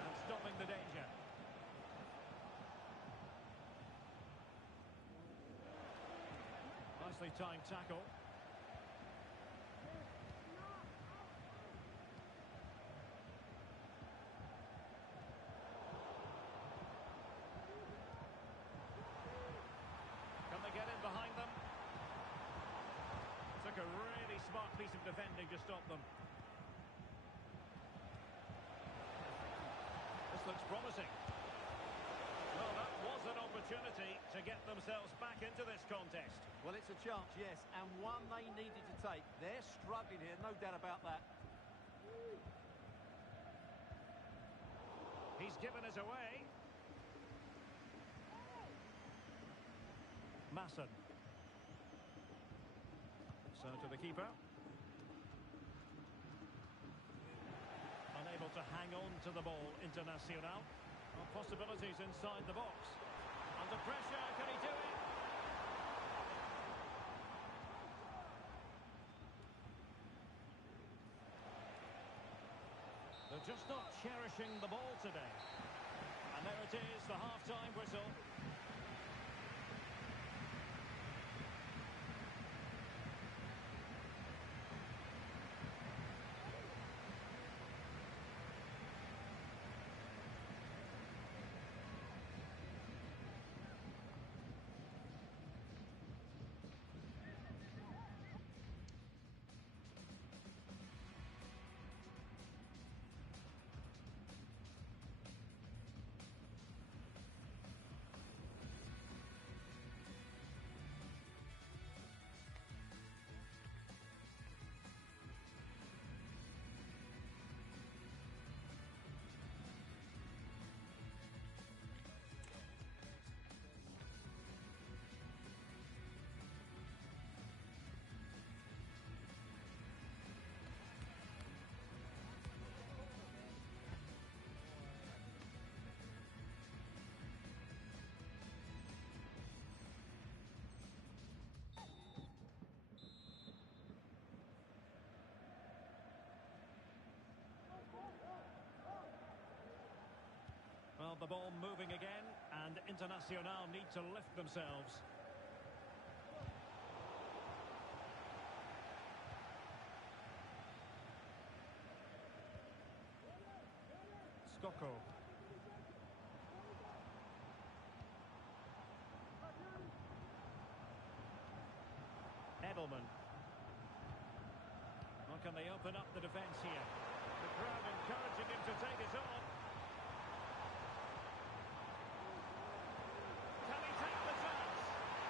And stopping the danger. Nicely timed tackle. Can they get in behind them? Took a really smart piece of defending to stop them. This looks promising. Well, that was an opportunity to get themselves back into this contest. Well, it's a chance, yes, and one they needed to take. They're struggling here, no doubt about that. He's given us away. Masson. So to the keeper. Unable to hang on to the ball, Internacional. Well, possibilities inside the box. Under pressure, can he do it? They're just not cherishing the ball today. And there it is, the half-time whistle. Well, the ball moving again, and Internacional need to lift themselves. Skoko. Edelman. Well, can they open up the defence here? The crowd encouraging him to take his on.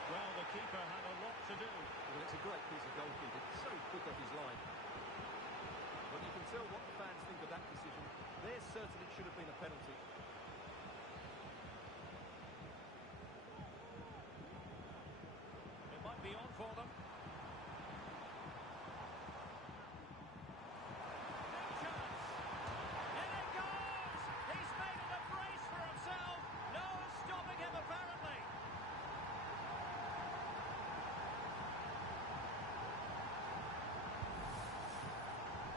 Well, the keeper had a lot to do. Well, it's a great piece of goalkeeping. So quick off his line. Well, you can tell what the fans think of that decision. They're certain it should have been a penalty. It might be on for them. Big chance. In it goes! He's made it a brace for himself. No stopping him, apparently.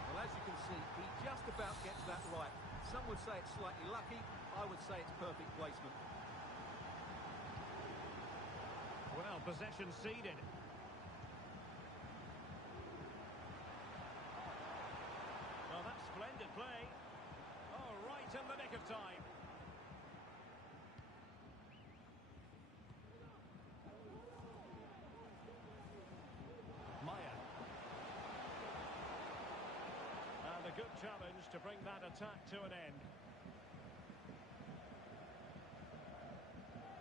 Well, as you can see, he just about gets that right. Some would say it's slightly lucky. I would say it's perfect placement. Well, possession ceded. Well, that's splendid play. Oh, right in the nick of time. Maya. And a good challenge to bring that attack to an end.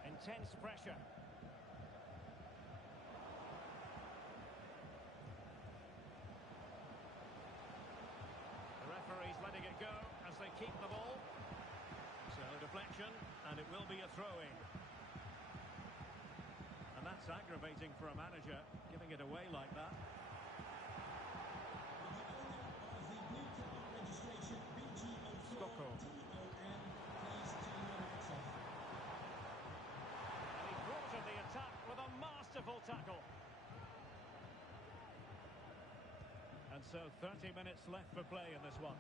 Intense pressure. The referee's letting it go as they keep the ball. So deflection, and it will be a throw-in. And that's aggravating for a manager, giving it away like that. Skoko. And he brought in the attack with a masterful tackle. And so 30 minutes left for play in this one.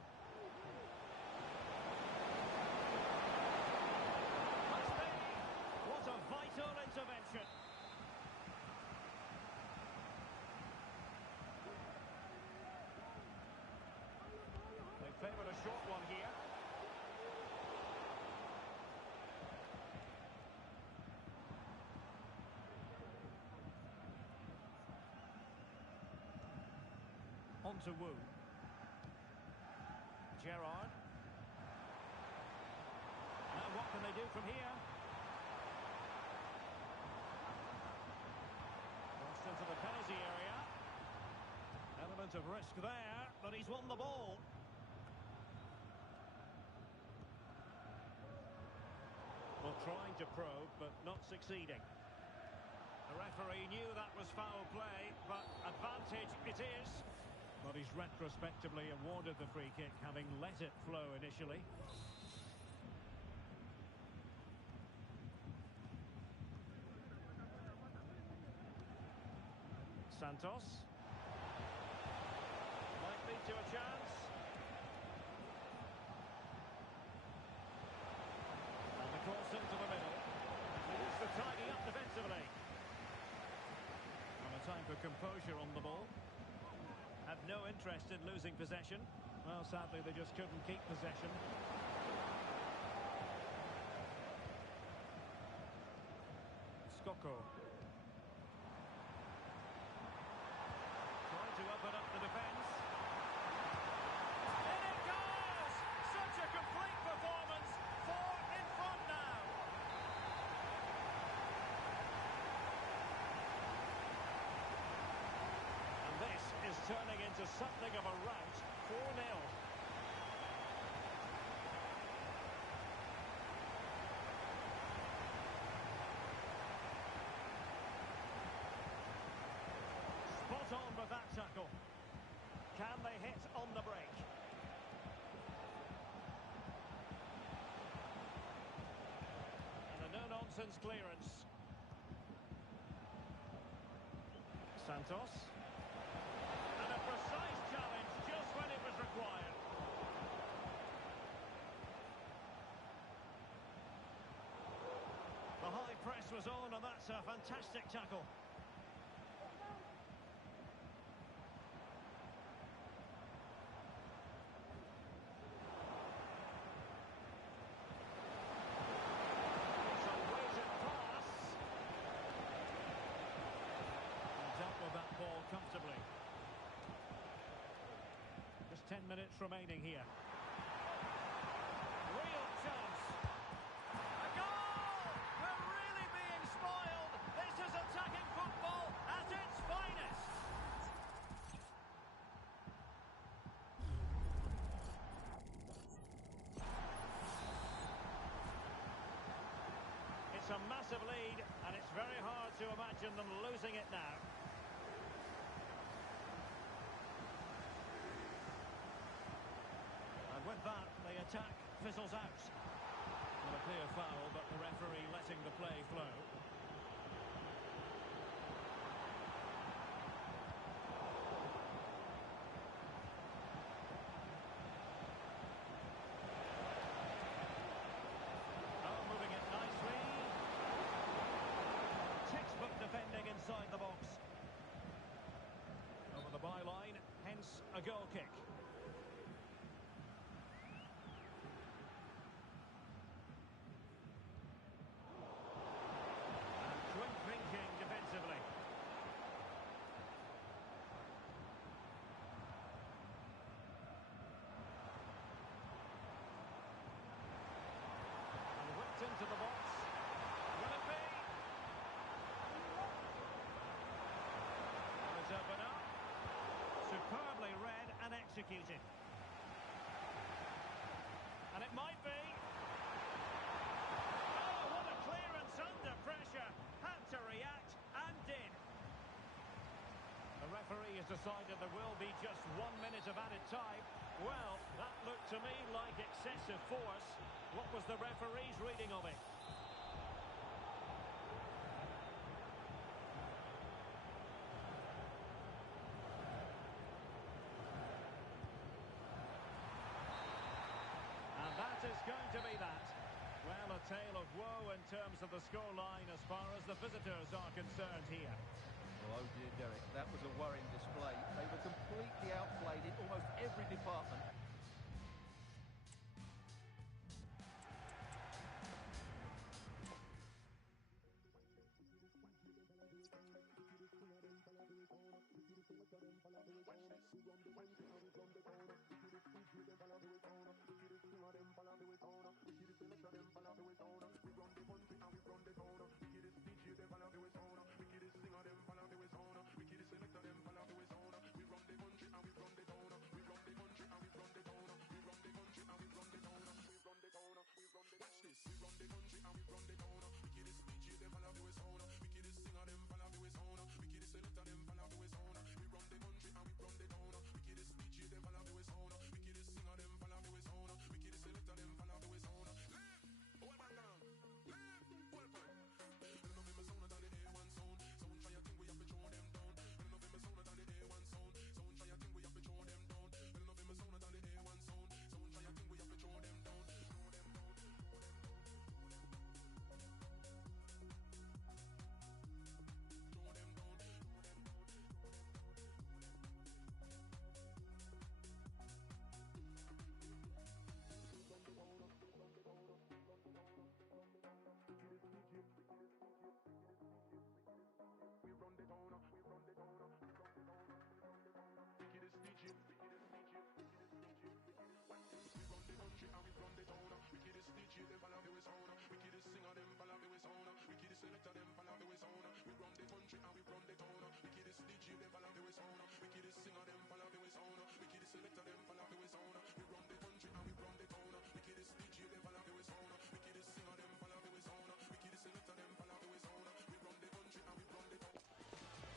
Must be. What a vital intervention. On to Wu. Gerrard. Now what can they do from here? Crossed into the penalty area. Element of risk there, but he's won the ball. Well, trying to probe, but not succeeding. The referee knew that was foul play, but advantage it is. But he's retrospectively awarded the free kick, having let it flow initially. Santos. Might lead to a chance. And the cross into the middle. It's the tidy up defensively. And a time for composure on the ball. Had no interest in losing possession. Well, sadly, they just couldn't keep possession. Skoko. Trying to open up the defence. In it goes! Such a complete performance. 4 in front now. And this is turning into something of a rout. 4-0. Spot on with that tackle. Can they hit on the break? And a no-nonsense clearance. Santos. And a precise challenge just when it was required. The high press was on, and that's a fantastic tackle. It's a weighted pass. And dealt with that ball comfortably. Just 10 minutes remaining here. Real chance. A goal! We're really being spoiled. This is attacking football at its finest. It's a massive lead, and it's very hard to imagine them losing it now. And with that, the attack fizzles out. Well, a clear foul, but the referee letting the play flow. Oh, moving it nicely. Textbook defending inside the box. Over the byline, hence a goal kick. And quick thinking defensively. And whipped into the box. Will it be? Will it open up? Superbly read and executed. And it might be. Oh, what a clearance under pressure. Had to react and did. The referee has decided there will be just 1 minute of added time. Well, that looked to me like excessive force. What was the referee's reading of it? And that is going to be that. Well, a tale of woe in terms of the scoreline as far as the visitors are concerned here. Oh dear, Derek, that was a worrying display. They were completely outplayed in almost every department. Watch this.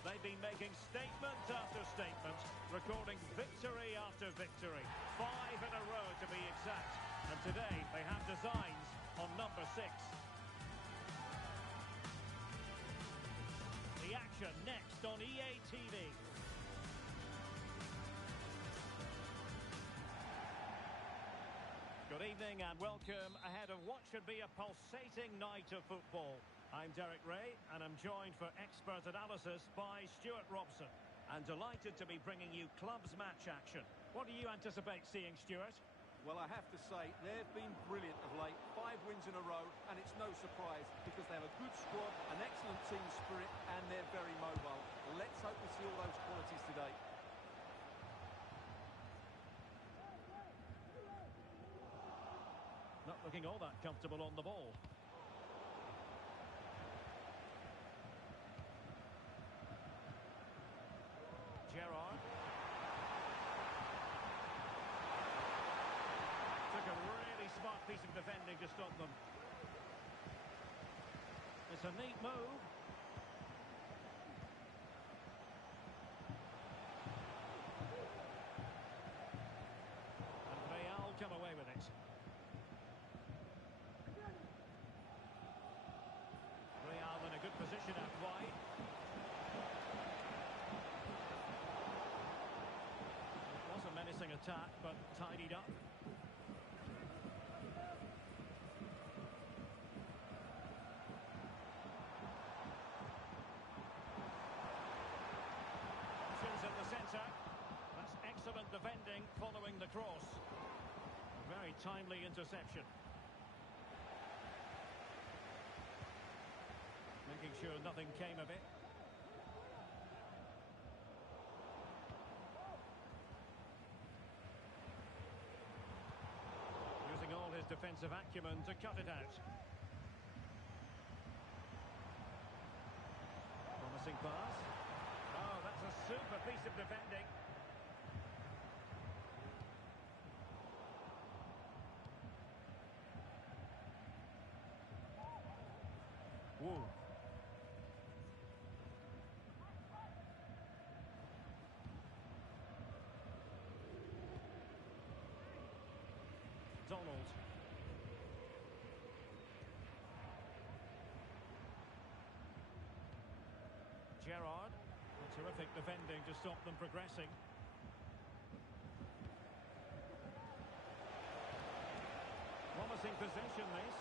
They've been making statement after statement, recording victory after victory. 5 in a row to be exact. And today they have designs on number 6. The action next on EA TV. Good evening and welcome ahead of what should be a pulsating night of football. I'm Derek Ray and I'm joined for expert analysis by Stuart Robson. And delighted to be bringing you clubs match action. What do you anticipate seeing, Stuart? Well, I have to say, they've been brilliant of late. 5 wins in a row, and it's no surprise because they have a good squad, an excellent team spirit, and they're very mobile. Let's hope we see all those qualities today. Not looking all that comfortable on the ball. Gerrard. Took a really smart piece of defending to stop them. It's a neat move. And Real come away with it. Real in a good position out wide. Menacing attack, but tidied up. Options in the centre. That's excellent defending following the cross. Very timely interception. Making sure nothing came of it. All his defensive acumen to cut it out. Promising pass. Oh, that's a super piece of defending. Whoa. Donald. Gerrard. Terrific defending to stop them progressing. Promising possession, this.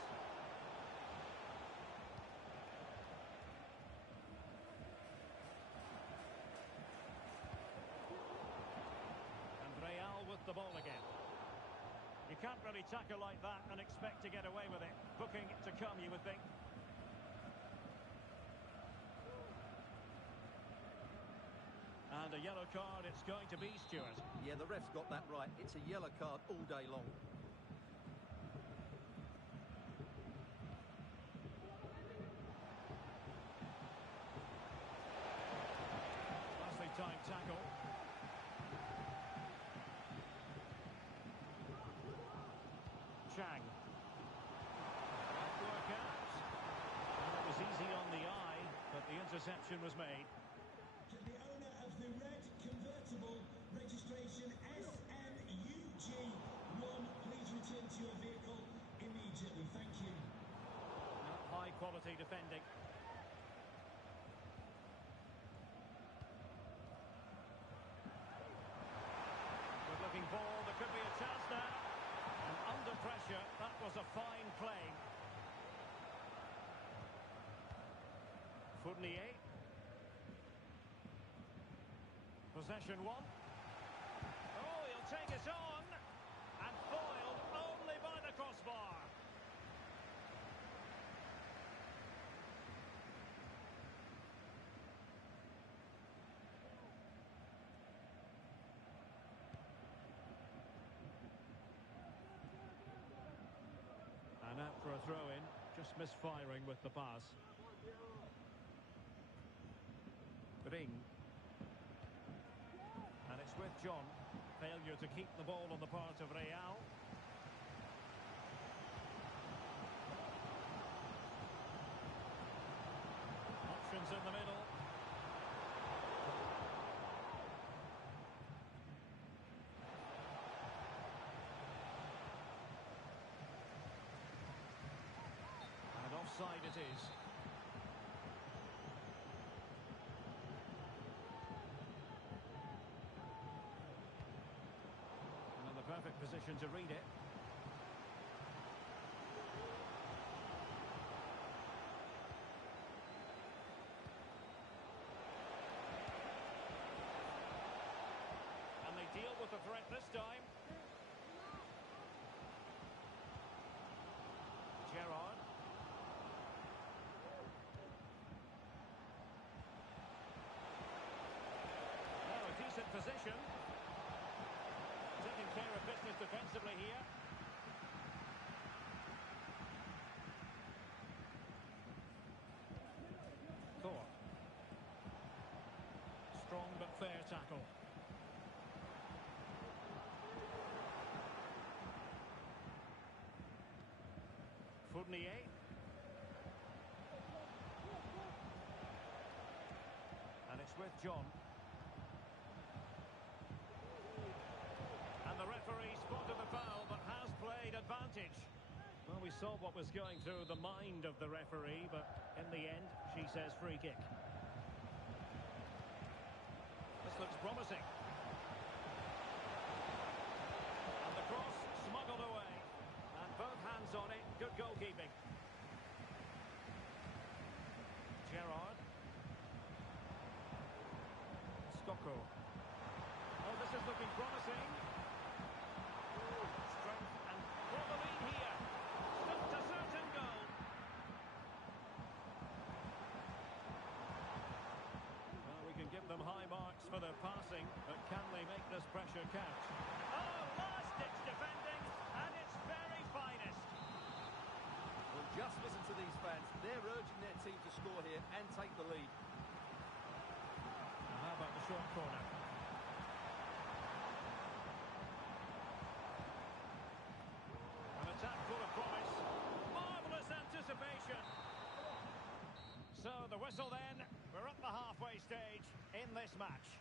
And Real with the ball again. You can't really tackle like that and expect to get away with it. Booking to come, you would think. And And a yellow card it's going to be, Stuart. Yeah, the ref's got that right. It's a yellow card all day long. Nicely timed tackle. Chang. That work out. Well, it was easy on the eye, but the interception was made. To the owner of the red convertible, registration SMUG1, please return to your vehicle immediately. Thank you. High quality defending. Good looking ball, there could be a chance now. And under pressure, that was a fine play. Fournier. Possession one. Oh, he'll take it on. And foiled only by the crossbar. And out for a throw-in, just misfiring with the pass. Ring. And it's with John. Failure to keep the ball on the part of Real. Options in the middle. And offside it is. And in the perfect position to read it. And they deal with the threat this time. Gerrard. Now a decent position. Taking care of business defensively here. Core. Strong but fair tackle. Fournier. And it's with John. And the referee spotted the foul, but has played advantage. Well, we saw what was going through the mind of the referee, but in the end, she says free kick. This looks promising. And the cross smuggled away. And both hands on it, good goalkeeping. Gerrard. Scocco. Oh, this is looking promising. Strength and for the lead here. Stopped a certain goal. Well, we can give them high marks for their passing, but can they make this pressure count? Oh, last-ditch defending, and its very finest. Well, just listen to these fans. They're urging their team to score here and take the lead. How about the short corner? An attack full of promise. Marvellous anticipation. So the whistle then. We're at the halfway stage in this match.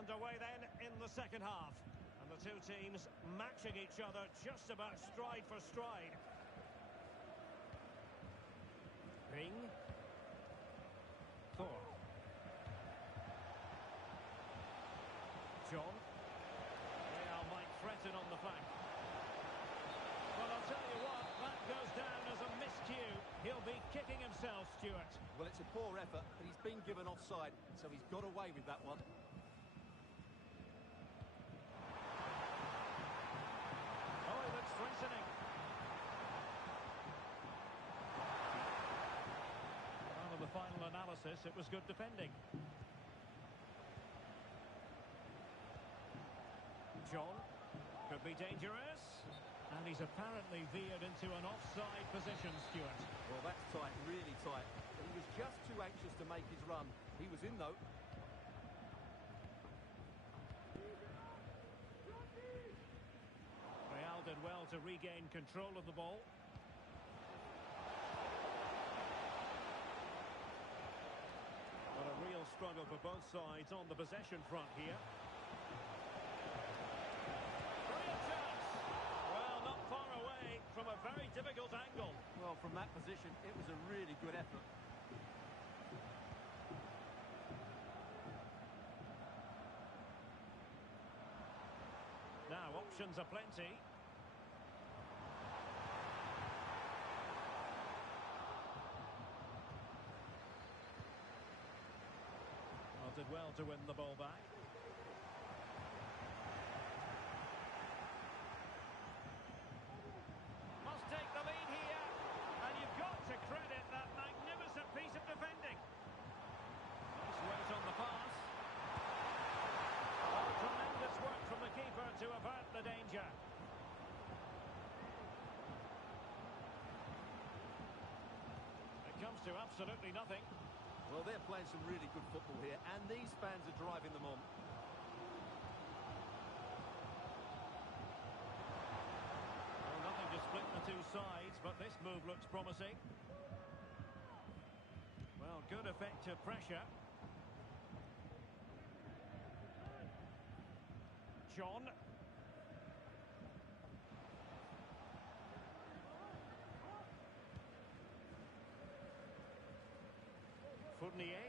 Underway then in the second half. And the two teams matching each other just about stride for stride. Ring. Thor. John. Real might threaten on the flank. Well, I'll tell you what, that goes down as a miscue. He'll be kicking himself, Stuart. Well, it's a poor effort, but he's been given offside, so he's got away with that one. Oh, he looks threatening. Well, in the final analysis, it was good defending. John could be dangerous. And he's apparently veered into an offside position, Stuart. Well, that's tight, really tight. But he was just too anxious to make his run. He was in, though. Real did well to regain control of the ball. But a real struggle for both sides on the possession front here. Brilliant chance! Well, not far away from a very difficult angle. Well, from that position, it was a really good effort. Now, options are plenty. Well, did well to win the ball back. Must take the lead here. And you've got to credit that magnificent piece of defending. Nice weight on the pass. Oh, tremendous work from the keeper to avert the danger. It comes to absolutely nothing. Well, they're playing some really good football here, and these fans are driving them on. Well, nothing to split the two sides, but this move looks promising. Well, good effective pressure. John. Fournier.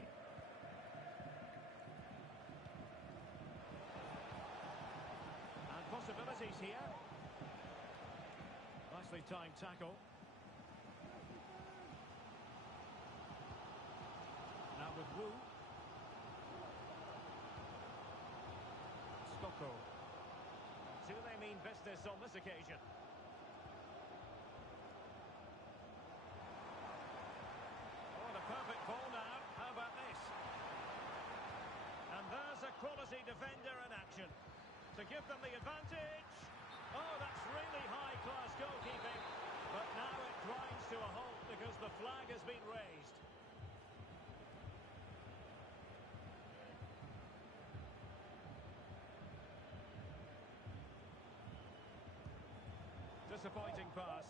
And possibilities here. Nicely timed tackle. Now with Wu. Stocco. Do they mean business on this occasion? Oh, and a perfect ball now. How about this? And there's a quality defender in action to give them the advantage. Oh, that's really high-class goalkeeping. But now it grinds to a halt because the flag has been raised. Disappointing pass.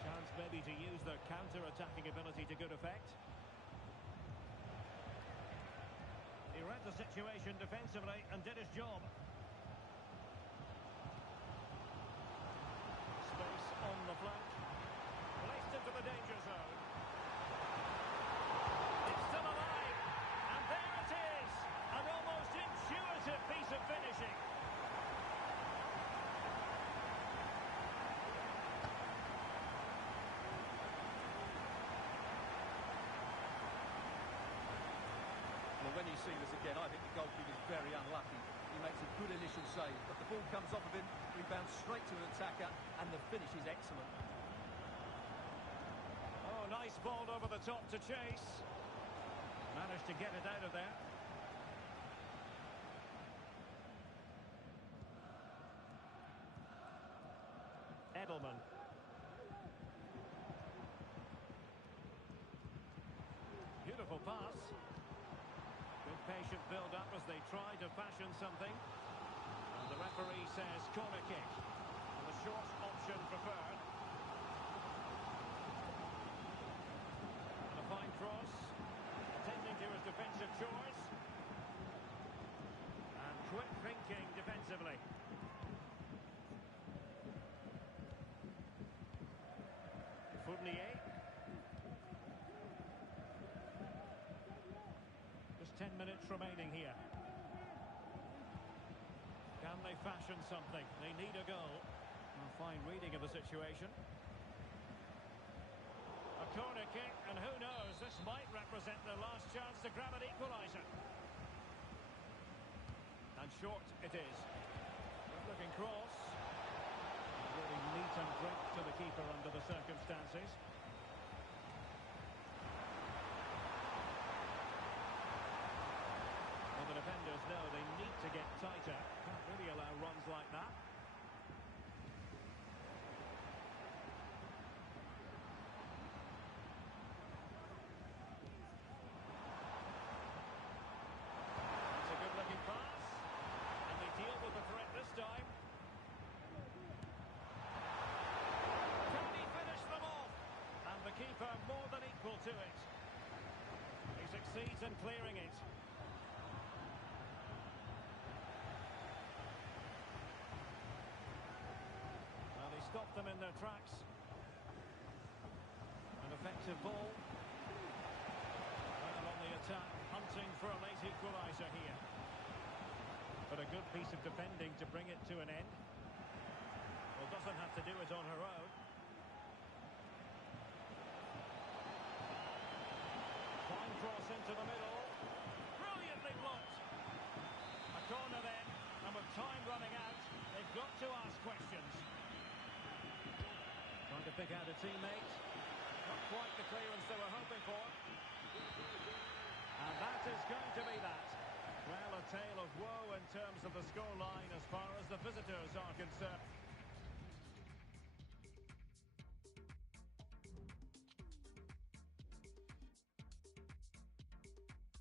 Chance maybe to use their counter-attacking ability to good effect. He read the situation defensively and did his job. Space on the flank. Placed into the danger zone. It's still alive. And there it is. An almost intuitive piece of finishing. Well, when you see this again, I think the goalkeeper is very unlucky. He makes a good initial save, but the ball comes off of him, rebounds straight to an attacker, and the finish is excellent. Oh, nice ball over the top to Chase. Managed to get it out of there. Edelman. Beautiful pass. Good patient build-up as they try to fashion something. And the referee says corner kick. And the short option preferred. cross, attending to his defensive chores. And quick thinking defensively. Fournier. Just 10 minutes remaining here. Can they fashion something? They need a goal. A fine reading of the situation. A corner kick, and who knows, this might represent their last chance to grab an equaliser. And short it is. Good-looking cross. Really neat and quick to the keeper under the circumstances. Well, the defenders know they need to get tighter. Can't really allow runs like that. That's a good-looking pass. And they deal with the threat this time. Can he finish them off? And the keeper more than equal to it. He succeeds in clearing it. Well, he stopped them in their tracks. An effective ball. Well, on the attack, hunting for a late equaliser here. But a good piece of defending to bring it to an end. Well, doesn't have to do it on her own. Fine cross into the middle. Brilliantly blocked. A corner then, and with time running out, they've got to ask questions. Trying to pick out a teammate. Not quite the clearance they were hoping for. And that is going to be that. Well, a tale of woe in terms of the scoreline as far as the visitors are concerned.